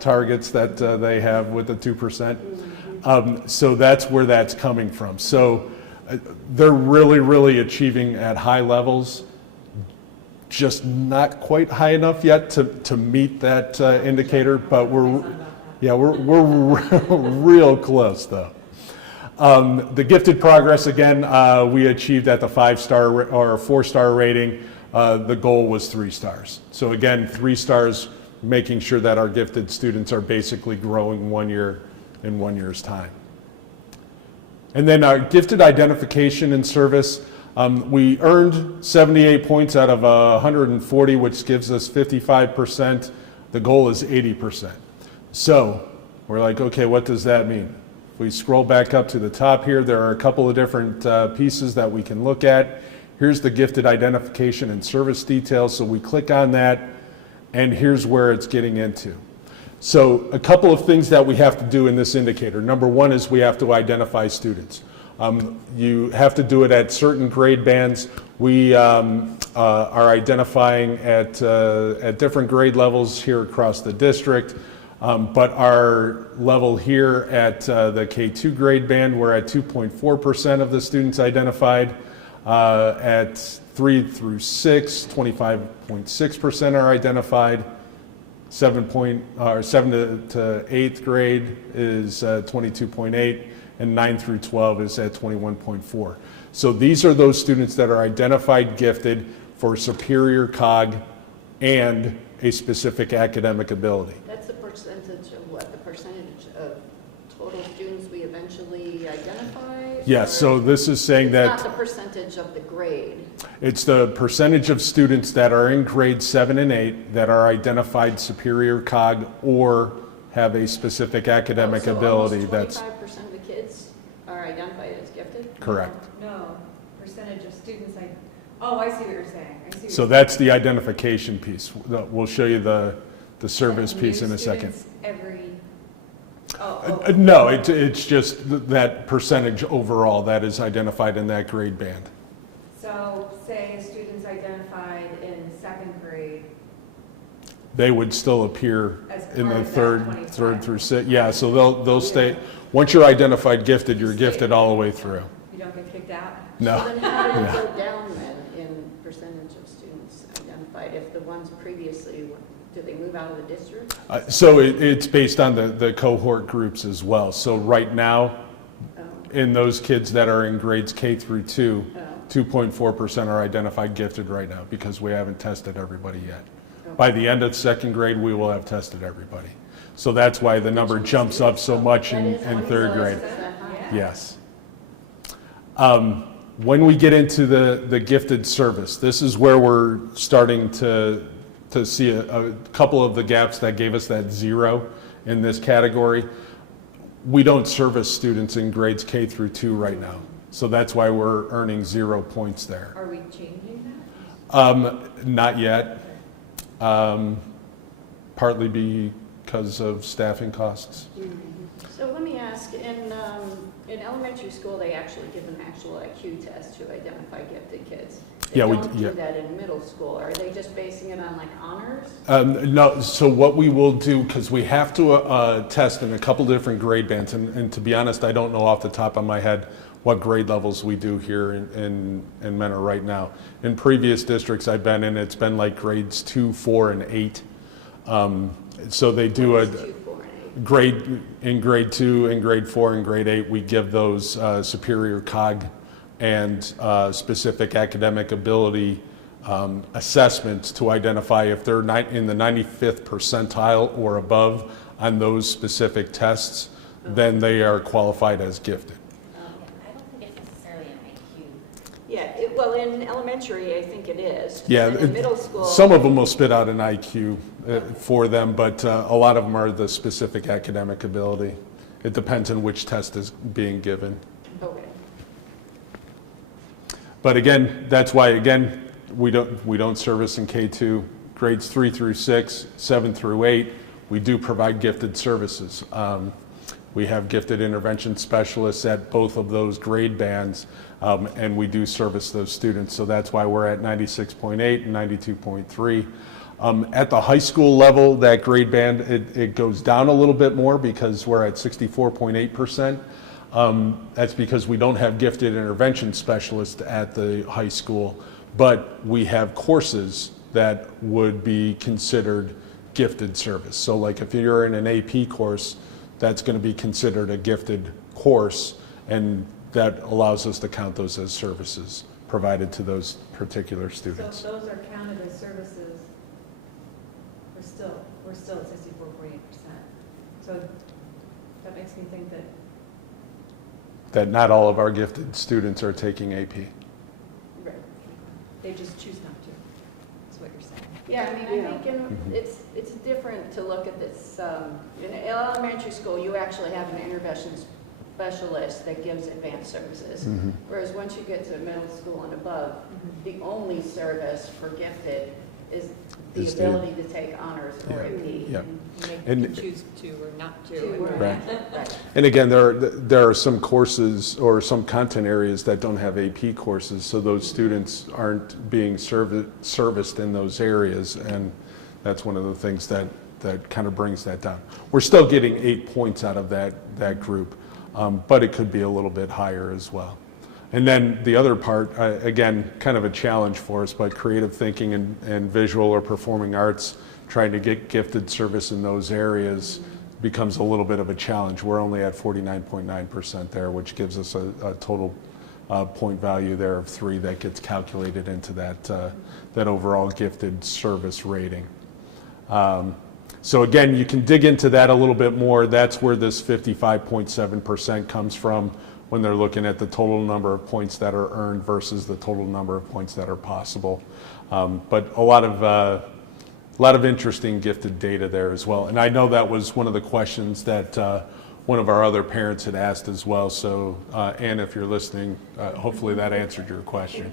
targets that they have with the 2%. So that's where that's coming from. So they're really, really achieving at high levels, just not quite high enough yet to meet that indicator, but we're real close though. The gifted progress, again, we achieved at the 5-star or 4-star rating. The goal was 3 stars. So again, 3 stars, making sure that our gifted students are basically growing 1 year in 1 year's time. And then our gifted identification and service, we earned 78 points out of 140, which gives us 55%. The goal is 80%. So we're like, okay, what does that mean? If we scroll back up to the top here, there are a couple of different pieces that we can look at. Here's the gifted identification and service details. So we click on that, and here's where it's getting into. So a couple of things that we have to do in this indicator. Number 1 is we have to identify students. You have to do it at certain grade bands. We are identifying at different grade levels here across the district, but our level here at the K2 grade band, we're at 2.4% of the students identified. At 3 through 6, 25.6% are identified. 7 to 8th grade is 22.8, and 9 through 12 is at 21.4. So these are those students that are identified gifted for superior COG and a specific academic ability. That's the percentage of what? The percentage of total students we eventually identify? Yes, so this is saying that It's not the percentage of the grade. it's the percentage of students that are in grades 7 and 8 that are identified superior COG or have a specific academic ability. That's 25% of the kids are identified as gifted? correct. No, percentage of students, I see what you're saying. So that's the identification piece. We'll show you the service piece in a second. No, it's just that percentage overall that is identified in that grade band. So say a student's identified in 2nd grade. They would still appear As in part the of that third 25. through 6. Yeah, so they'll stay. Once you're identified gifted, you're gifted all the way through. You don't get kicked out? No. So then how did it go down then in percentage of students identified? If the ones previously, did they move out of the district? So it's based on the cohort groups as well. So right now, in those kids that are in grades K through 2, 2.4% are identified gifted right now because we haven't tested everybody yet. By the end of second grade, we will have tested everybody. So that's why the number jumps up so much in third grade. Yes. When we get into the gifted service, this is where we're starting to see a couple of the gaps that gave us that 0 in this category. We don't service students in grades K through 2 right now. So that's why we're earning 0 points there. Are we changing that? Not yet. Partly because of staffing costs. So let me ask, in elementary school, they actually give an actual IQ test to identify gifted kids. They don't do that in middle school. Are they just basing it on like honors? No, so what we will do, because we have to test in a couple different grade bands, and to be honest, I don't know off the top of my head what grade levels we do here in Mentor right now. In previous districts I've been in, it's been like grades 2, 4, and 8. So they do a 2, 4, and 8. grade in grade 2 and grade 4 and grade 8. We give those superior cog and specific academic ability assessments to identify if they're in the 95th percentile or above on those specific tests, then they are qualified as gifted. I don't think it's necessarily an IQ. Yeah, well, in elementary, I think it is. Yeah, And in middle school. some of them will spit out an IQ for them, but a lot of them are the specific academic ability. It depends on which test is being given. Okay. But again, that's why, again, we don't service in K2, grades 3 through 6, 7 through 8. We do provide gifted services. We have gifted intervention specialists at both of those grade bands, and we do service those students. So that's why we're at 96.8 and 92.3. At the high school level, that grade band, it goes down a little bit more because we're at 64.8%. That's because we don't have gifted intervention specialists at the high school, but we have courses that would be considered gifted service. So like if you're in an AP course, that's going to be considered a gifted course, and that allows us to count those as services provided to those particular students. So if those are counted as services, we're still at 64.8%. So that makes me think That not all of our gifted students are taking AP. Right. they just choose not to, is what you're saying. Yeah, I mean, I think it's different to look at this. In elementary school, you actually have an intervention specialist that gives advanced services. Whereas once you get to middle school and above, the only service for gifted is the ability to take honors or AP. Yeah. They can choose to or not to. Right. Right. And again, there are some courses or some content areas that don't have AP courses, so those students aren't being serviced in those areas, and that's one of the things that kind of brings that down. We're still getting 8 points out of that group, but it could be a little bit higher as well. And then the other part, again, kind of a challenge for us, but creative thinking and visual or performing arts, trying to get gifted service in those areas becomes a little bit of a challenge. We're only at 49.9% there, which gives us a total point value there of 3 that gets calculated into that overall gifted service rating. So again, you can dig into that a little bit more. That's where this 55.7% comes from when they're looking at the total number of points that are earned versus the total number of points that are possible. But a lot of interesting gifted data there as well. And I know that was one of the questions that one of our other parents had asked as well. So Ann, if you're listening, hopefully that answered your question.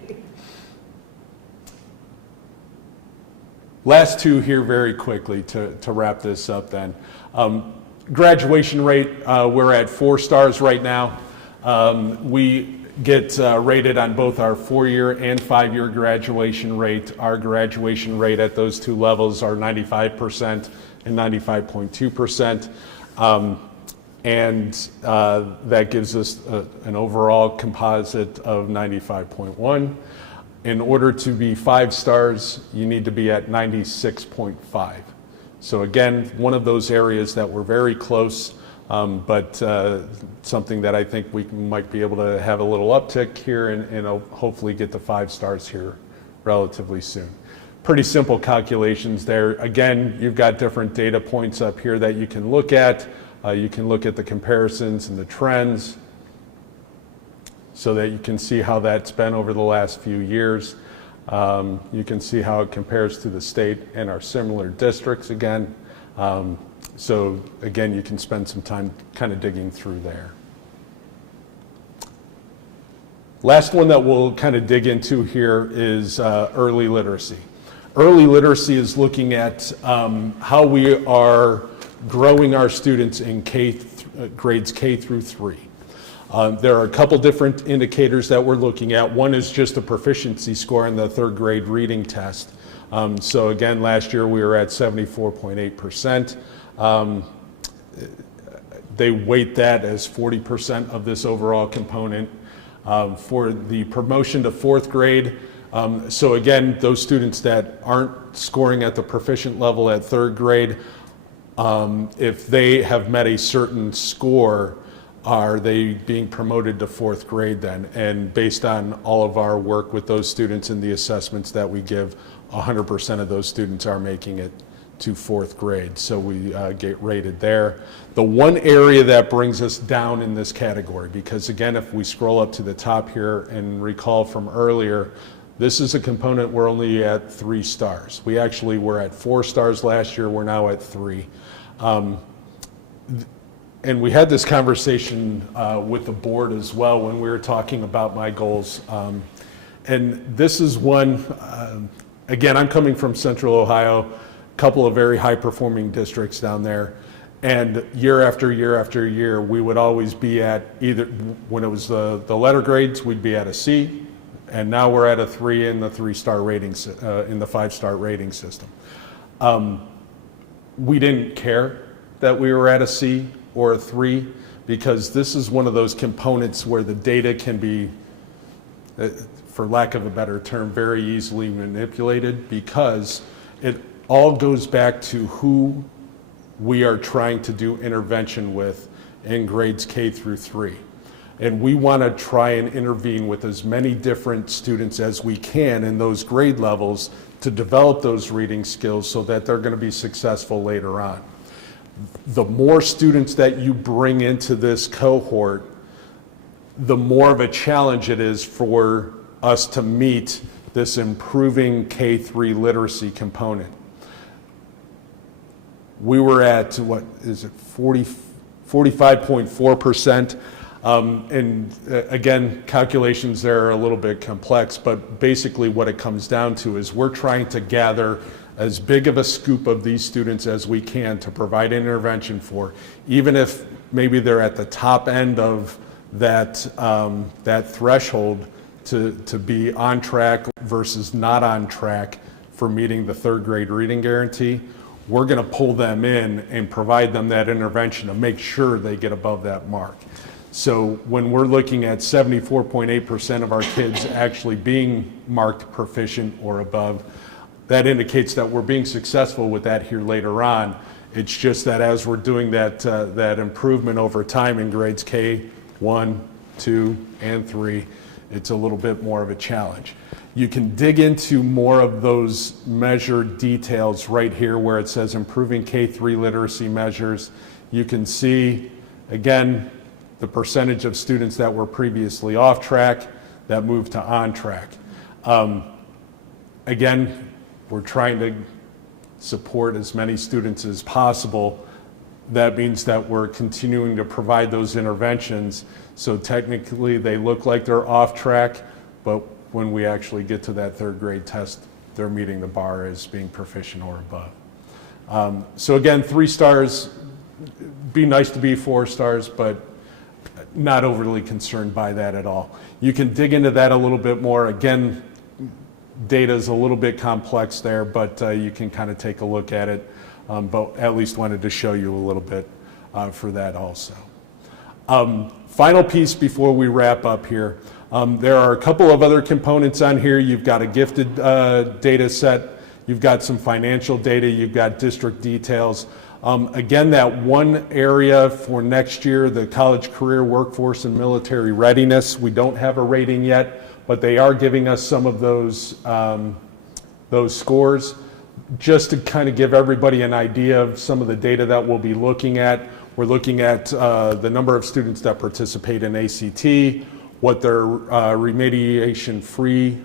Last two here very quickly to wrap this up then. Graduation rate, we're at 4 stars right now. We get rated on both our 4-year and 5-year graduation rate. Our graduation rate at those 2 levels are 95% and 95.2%. And that gives us an overall composite of 95.1. In order to be 5 stars, you need to be at 96.5. So again, one of those areas that we're very close. but something that I think we might be able to have a little uptick here and hopefully get to 5 stars here relatively soon. Pretty simple calculations there. Again, you've got different data points up here that you can look at. You can look at the comparisons and the trends so that you can see how that's been over the last few years. You can see how it compares to the state and our similar districts again. So again, you can spend some time kind of digging through there. Last one that we'll kind of dig into here is early literacy. Early literacy is looking at how we are growing our students in grades K through 3. There are a couple different indicators that we're looking at. One is just a proficiency score in the 3rd grade reading test. So again, last year we were at 74.8%. They weight that as 40% of this overall component. For the promotion to 4th grade, so again, those students that aren't scoring at the proficient level at 3rd grade, if they have met a certain score, are they being promoted to 4th grade then? And based on all of our work with those students and the assessments that we give, 100% of those students are making it to 4th grade. So we get rated there. The one area that brings us down in this category, because again, if we scroll up to the top here and recall from earlier, this is a component we're only at 3 stars. We actually were at 4 stars last year, we're now at 3. And we had this conversation with the board as well when we were talking about my goals. And this is one, again, I'm coming from Central Ohio, a couple of very high performing districts down there. And year after year after year, we would always be at either, when it was the letter grades, we'd be at a C, and now we're at a 3 in the 3-star ratings, in the 5-star rating system. We didn't care that we were at a C or a 3, because this is one of those components where the data can be, for lack of a better term, very easily manipulated, because it all goes back to who we are trying to do intervention with in grades K through 3. And we want to try and intervene with as many different students as we can in those grade levels to develop those reading skills so that they're going to be successful later on. The more students that you bring into this cohort, the more of a challenge it is for us to meet this improving K-3 literacy component. We were at, what is it, 45.4%. And again, calculations there are a little bit complex, but basically what it comes down to is we're trying to gather as big of a scoop of these students as we can to provide intervention for, even if maybe they're at the top end of that, that threshold to be on track versus not on track for meeting the 3rd grade reading guarantee. We're going to pull them in and provide them that intervention to make sure they get above that mark. So when we're looking at 74.8% of our kids actually being marked proficient or above, that indicates that we're being successful with that here later on. It's just that as we're doing that, that improvement over time in grades K, 1, 2, and 3, it's a little bit more of a challenge. You can dig into more of those measured details right here where it says improving K-3 literacy measures. You can see, again, the percentage of students that were previously off track that moved to on track. Again, we're trying to support as many students as possible. That means that we're continuing to provide those interventions. So technically they look like they're off track, but when we actually get to that 3rd grade test, they're meeting the bar as being proficient or above. So again, 3 stars, be nice to be 4 stars, but not overly concerned by that at all. You can dig into that a little bit more. Again, data is a little bit complex there, but you can kind of take a look at it. But at least wanted to show you a little bit for that also. Final piece before we wrap up here. There are a couple of other components on here. You've got a gifted data set. You've got some financial data, you've got district details. Again, that one area for next year, the college career workforce and military readiness, we don't have a rating yet, but they are giving us some of those scores. Just to kind of give everybody an idea of some of the data that we'll be looking at, we're looking at the number of students that participate in ACT, what their remediation-free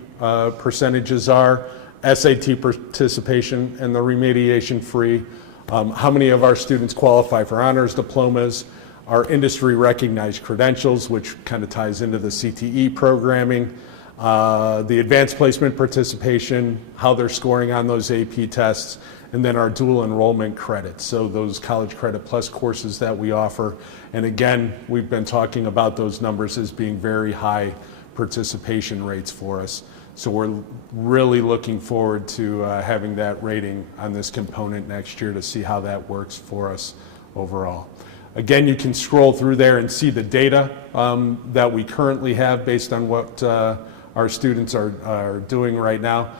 percentages are, SAT participation and the remediation-free, how many of our students qualify for honors diplomas, our industry-recognized credentials, which kind of ties into the CTE programming, the advanced placement participation, how they're scoring on those AP tests, and then our dual enrollment credits, so those college credit plus courses that we offer. And again, we've been talking about those numbers as being very high participation rates for us. So we're really looking forward to having that rating on this component next year to see how that works for us overall. Again, you can scroll through there and see the data that we currently have based on what our students are doing right now.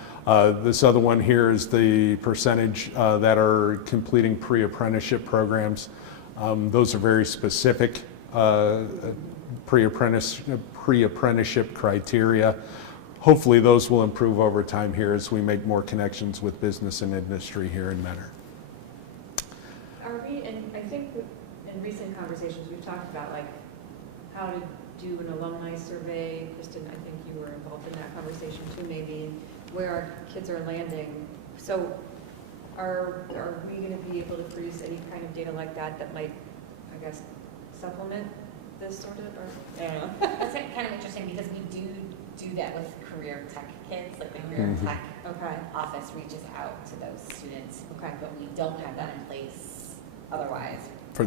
This other one here is the percentage that are completing pre-apprenticeship programs. Those are very specific pre-apprenticeship criteria. Hopefully those will improve over time here as we make more connections with business and industry here in Mentor. Are we, and I think in recent conversations, we've talked about like how to do an alumni survey. Kristen, I think you were involved in that conversation too, maybe, where our kids are landing. So are we going to be able to produce any kind of data like that that might, I guess, supplement this sort of, or I don't know. That's kind of interesting because we do that with career tech kids, like the career tech office reaches out to those students. Okay. But we don't have that in place otherwise. For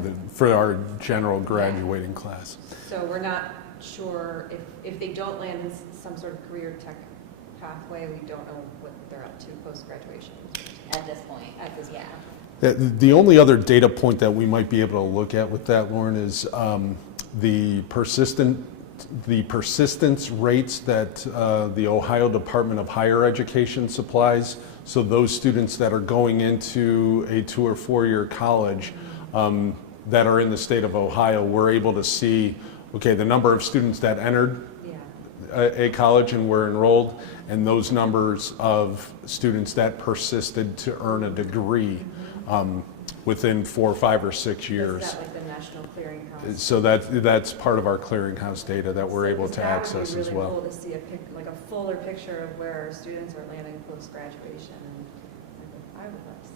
our general graduating class. So we're not sure if they don't land in some sort of career tech pathway, we don't know what they're up to post-graduation. At this point. Yeah. The only other data point that we might be able to look at with that, Lauren, is the persistence rates that the Ohio Department of Higher Education supplies. So those students that are going into a 2 or 4 year college that are in the state of Ohio, we're able to see, okay, the number of students that entered a college and were enrolled, and those numbers of students that persisted to earn a degree within 4, 5, or 6 years. Is that like the national clearinghouse? So that's part of our clearinghouse data that we're able to access as well. That would be really cool to see a fuller picture of where our students are landing post-graduation. I would love to see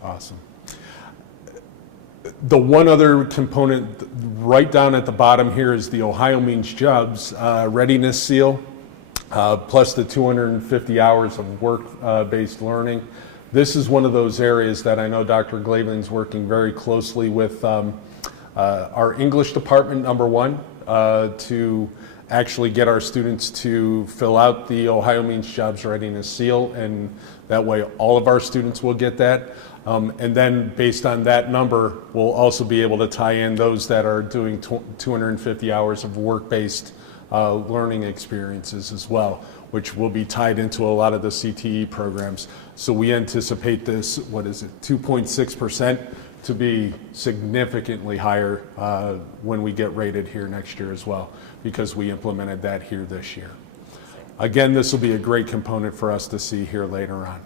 that. Awesome. The one other component right down at the bottom here is the Ohio Means Jobs readiness seal, plus the 250 hours of work-based learning. This is one of those areas that I know Dr. Glavin's working very closely with our English department, number one, to actually get our students to fill out the Ohio Means Jobs readiness seal, and that way all of our students will get that. And then based on that number, we'll also be able to tie in those that are doing 250 hours of work-based learning experiences as well, which will be tied into a lot of the CTE programs. So we anticipate this, 2.6% to be significantly higher when we get rated here next year as well, because we implemented that here this year. Again, this will be a great component for us to see here later on.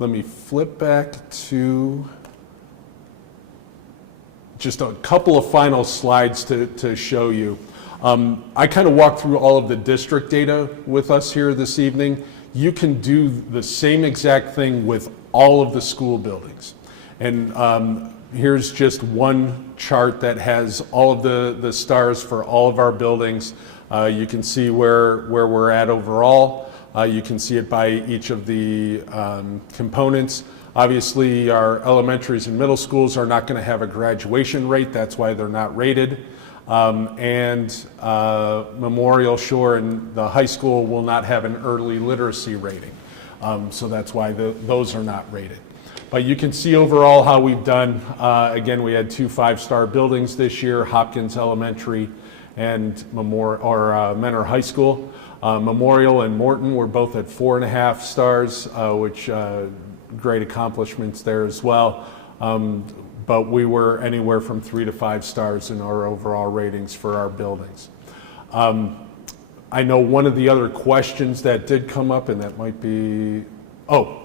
Let me flip back to just a couple of final slides to show you. I kind of walked through all of the district data with us here this evening. You can do the same exact thing with all of the school buildings. And here's just one chart that has all of the stars for all of our buildings. You can see where we're at overall. You can see it by each of the components. Obviously, our elementaries and middle schools are not going to have a graduation rate. That's why they're not rated. Memorial Shore and the high school will not have an early literacy rating. So that's why those are not rated. But you can see overall how we've done. Again, we had 2 5-star buildings this year, Hopkins Elementary and Mentor High School. Memorial and Morton were both at 4.5 stars, which great accomplishments there as well. But we were anywhere from 3 to 5 stars in our overall ratings for our buildings. I know one of the other questions that did come up, and that might be,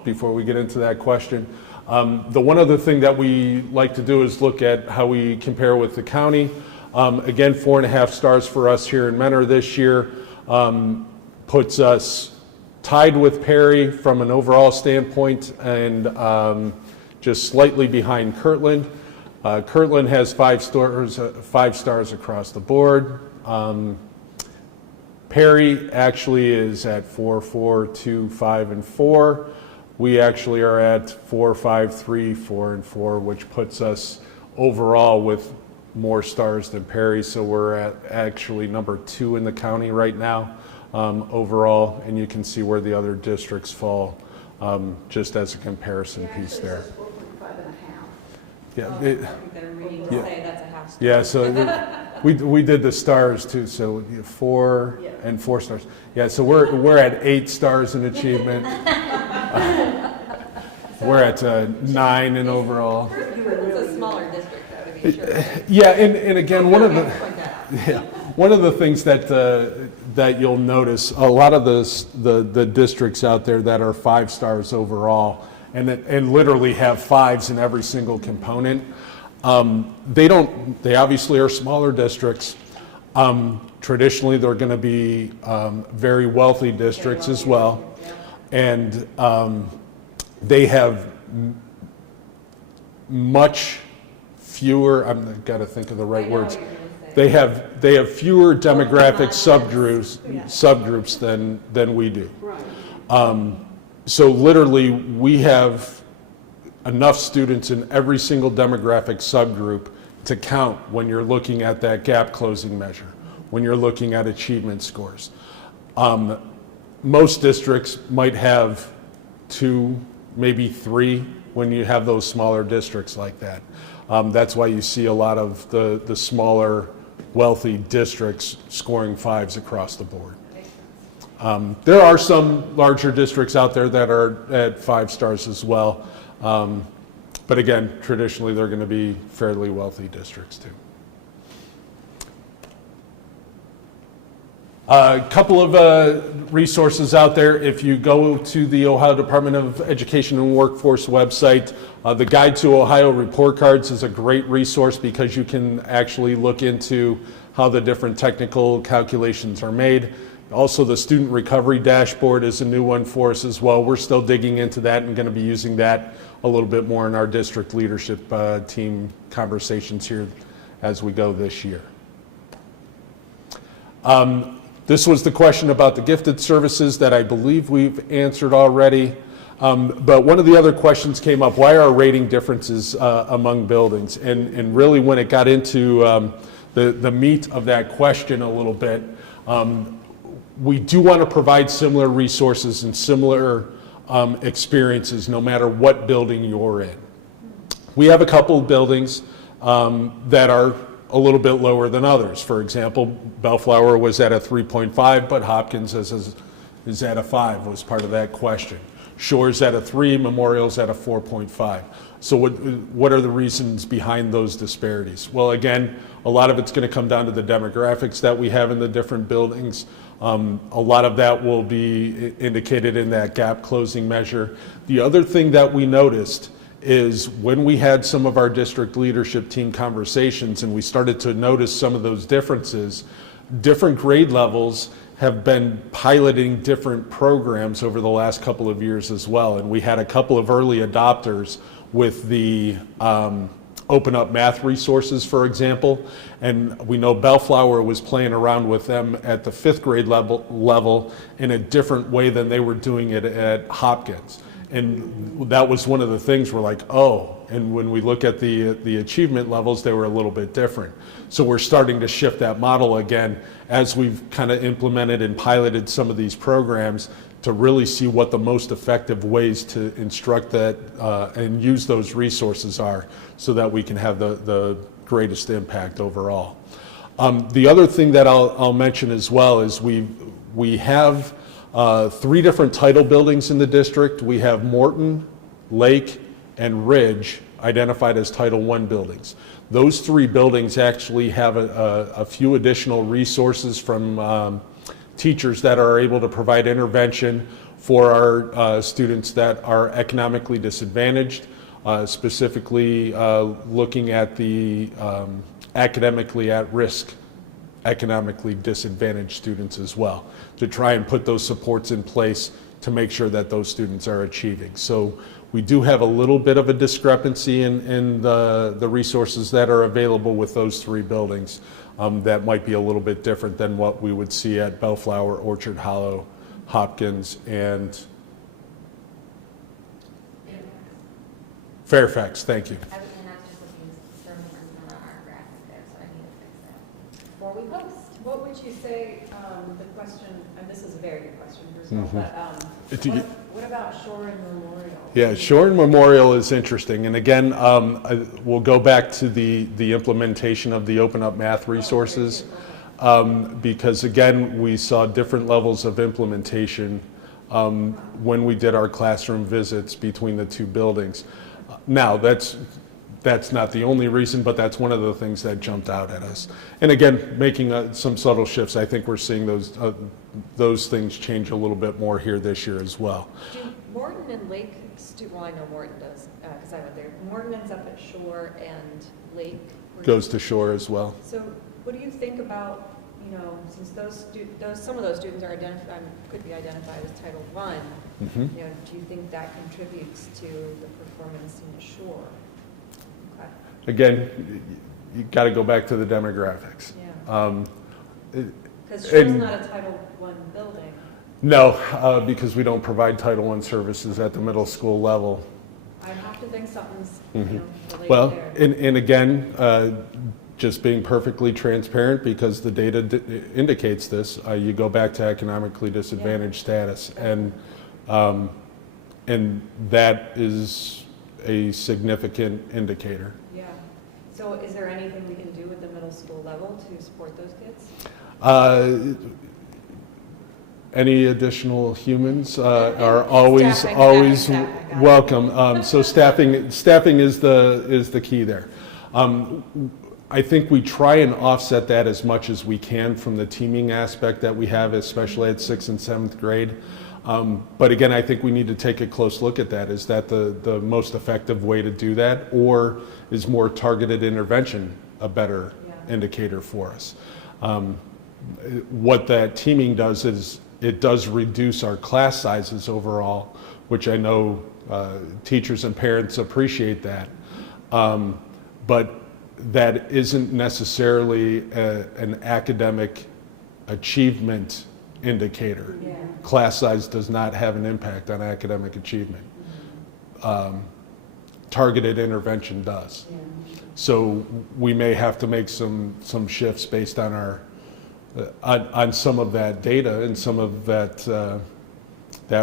before we get into that question, the one other thing that we like to do is look at how we compare with the county. Again, 4.5 stars for us here in Mentor this year puts us tied with Perry from an overall standpoint, and just slightly behind Kirtland. Kirtland has 5 stars across the board. Perry actually is at 4, 4, 2, 5, and 4. We actually are at 4, 5, 3, 4, and 4, which puts us overall with more stars than Perry. So we're at actually number 2 in the county right now overall, and you can see where the other districts fall just as a comparison piece there. 4.5 and a half. Yeah, I think they're reading to say that's a half star. yeah. So we did the stars too. So 4 and 4 stars. Yeah. So we're at 8 stars in achievement. We're at 9 in overall. It's a smaller district, though, to be sure. Yeah, and again, one of the Point that out. one of the things that you'll notice, a lot of the districts out there that are 5 stars overall, and literally have 5s in every single component, they obviously are smaller districts. Traditionally, they're going to be very wealthy districts as well, and they have much fewer. I've got to think of the right words. They have fewer demographic subgroups than we do. Right. So literally, we have enough students in every single demographic subgroup to count when you're looking at that gap closing measure, when you're looking at achievement scores. Most districts might have 2, maybe 3 when you have those smaller districts like that. That's why you see a lot of the smaller, wealthy districts scoring 5s across the board. There are some larger districts out there that are at 5 stars as well. But again, traditionally, they're going to be fairly wealthy districts too. A couple of resources out there. If you go to the Ohio Department of Education and Workforce website, the Guide to Ohio Report Cards is a great resource because you can actually look into how the different technical calculations are made. Also, the Student Recovery Dashboard is a new one for us as well. We're still digging into that and going to be using that a little bit more in our district leadership team conversations here as we go this year. This was the question about the gifted services that I believe we've answered already. But one of the other questions came up, why are rating differences among buildings? And really when it got into the meat of that question a little bit, we do want to provide similar resources and similar experiences no matter what building you're in. We have a couple of buildings that are a little bit lower than others. For example, Bellflower was at a 3.5, but Hopkins is at a 5, was part of that question. Shore's at a 3, Memorial's at a 4.5. So what are the reasons behind those disparities? Well, again, a lot of it's going to come down to the demographics that we have in the different buildings. A lot of that will be indicated in that gap closing measure. The other thing that we noticed is when we had some of our district leadership team conversations and we started to notice some of those differences, different grade levels have been piloting different programs over the last couple of years as well. And we had a couple of early adopters with the Open Up Math resources, for example. And we know Bellflower was playing around with them at the 5th grade level in a different way than they were doing it at Hopkins. And that was one of the things we're like, oh, and when we look at the achievement levels, they were a little bit different. So we're starting to shift that model again as we've kind of implemented and piloted some of these programs to really see what the most effective ways to instruct that and use those resources are so that we can have the greatest impact overall. The other thing that I'll mention as well is We have 3 different title buildings in the district. We have Morton, Lake, and Ridge identified as Title I buildings. Those 3 buildings actually have a few additional resources from teachers that are able to provide intervention for our students that are economically disadvantaged, specifically looking at the academically at risk, economically disadvantaged students as well, to try and put those supports in place to make sure that those students are achieving. So we do have a little bit of a discrepancy in the resources that are available with those 3 buildings that might be a little bit different than what we would see at Bellflower, Orchard Hollow, Hopkins, and Fairfax. Thank you. And I was just looking for more on our graphic there, so I need to fix that before we post. What would you say, the question, and this is a very good question, first of all, but what about Shore and Memorial? Yeah, Shore and Memorial is interesting. And again, we'll go back to the implementation of the Open Up Math resources, because again, we saw different levels of implementation when we did our classroom visits between the 2 buildings. Now, that's not the only reason, but that's one of the things that jumped out at us. And again, making some subtle shifts. I think we're seeing those things change a little bit more here this year as well. Do Morton and Lake, well, I know Morton does, because I went there. Morton ends up at Shore and Lake Goes to Shore as well. So what do you think about, since some of those students are could be identified as Title I, Mm-hmm. Do you think that contributes to the performance in Shore? Okay. Again, you got to go back to the demographics. Yeah. Because Shore's and- not a Title I building. No, because we don't provide Title I services at the middle school level. I have to think something's, Mhm. related Well, there. and again, just being perfectly transparent, because the data indicates this, you go back to economically disadvantaged status, and that is a significant indicator. Yeah. So is there anything we can do at the middle school level to support those kids? Any additional humans are always Staffing. welcome. So staffing is the key there. I think we try and offset that as much as we can from the teaming aspect that we have, especially at 6th and 7th grade. But again, I think we need to take a close look at that. Is that the most effective way to do that, or is more targeted intervention a better indicator for us? What that teaming does is it does reduce our class sizes overall, which I know teachers and parents appreciate that. But that isn't necessarily an academic achievement indicator. Yeah. Class size does not have an impact on academic achievement. Targeted intervention does. Yeah. So we may have to make some shifts based on our on some of that data and some of that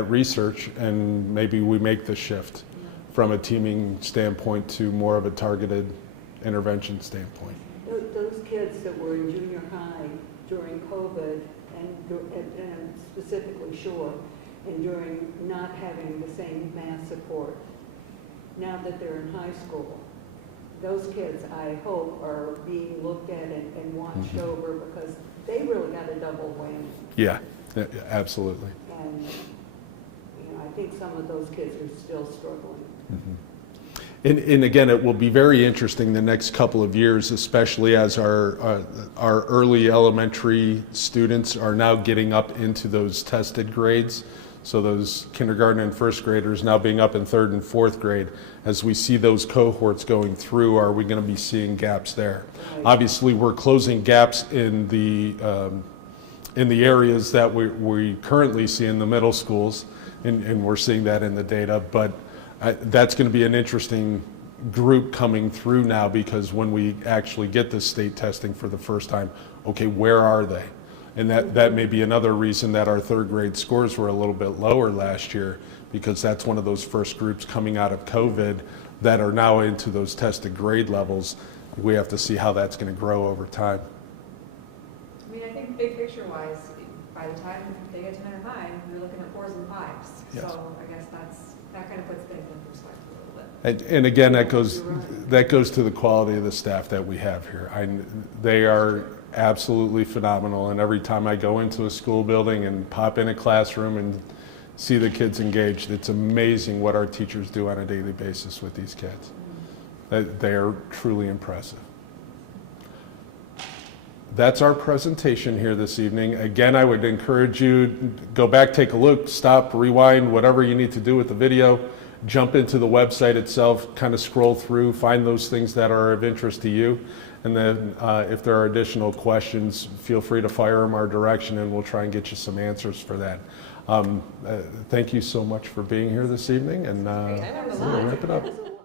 research, and maybe we make the shift from a teaming standpoint to more of a targeted intervention standpoint. Those kids that were in junior high during COVID and specifically Shore, and during not having the same math support, now that they're in high school, those kids, I hope, are being looked at and watched over, because they really got a double whammy. Yeah, absolutely. And, I think some of those kids are still struggling. And again, it will be very interesting the next couple of years, especially as our early elementary students are now getting up into those tested grades. So those kindergarten and first graders now being up in 3rd and 4th grade, as we see those cohorts going through, are we going to be seeing gaps there? Right. Obviously, we're closing gaps in the areas that we currently see in the middle schools, and we're seeing that in the data. But that's going to be an interesting group coming through now, because when we actually get this state testing for the first time, okay, where are they? And that may be another reason that our 3rd grade scores were a little bit lower last year, because that's one of those first groups coming out of COVID that are now into those tested grade levels. We have to see how that's going to grow over time. I mean, I think big picture wise, by the time they get to junior high, you're looking at 4s and 5s. Yes. So I guess that kind of puts things in perspective a little bit. And again, that goes to the quality of the staff that we have here. They are absolutely phenomenal, and every time I go into a school building and pop in a classroom and see the kids engaged, it's amazing what our teachers do on a daily basis with these kids. They are truly impressive. That's our presentation here this evening. Again, I would encourage you, go back, take a look, stop, rewind, whatever you need to do with the video, jump into the website itself, kind of scroll through, find those things that are of interest to you. And then if there are additional questions, feel free to fire them our direction and we'll try and get you some answers for that. Thank you so much for being here this evening, and we'll wrap it up.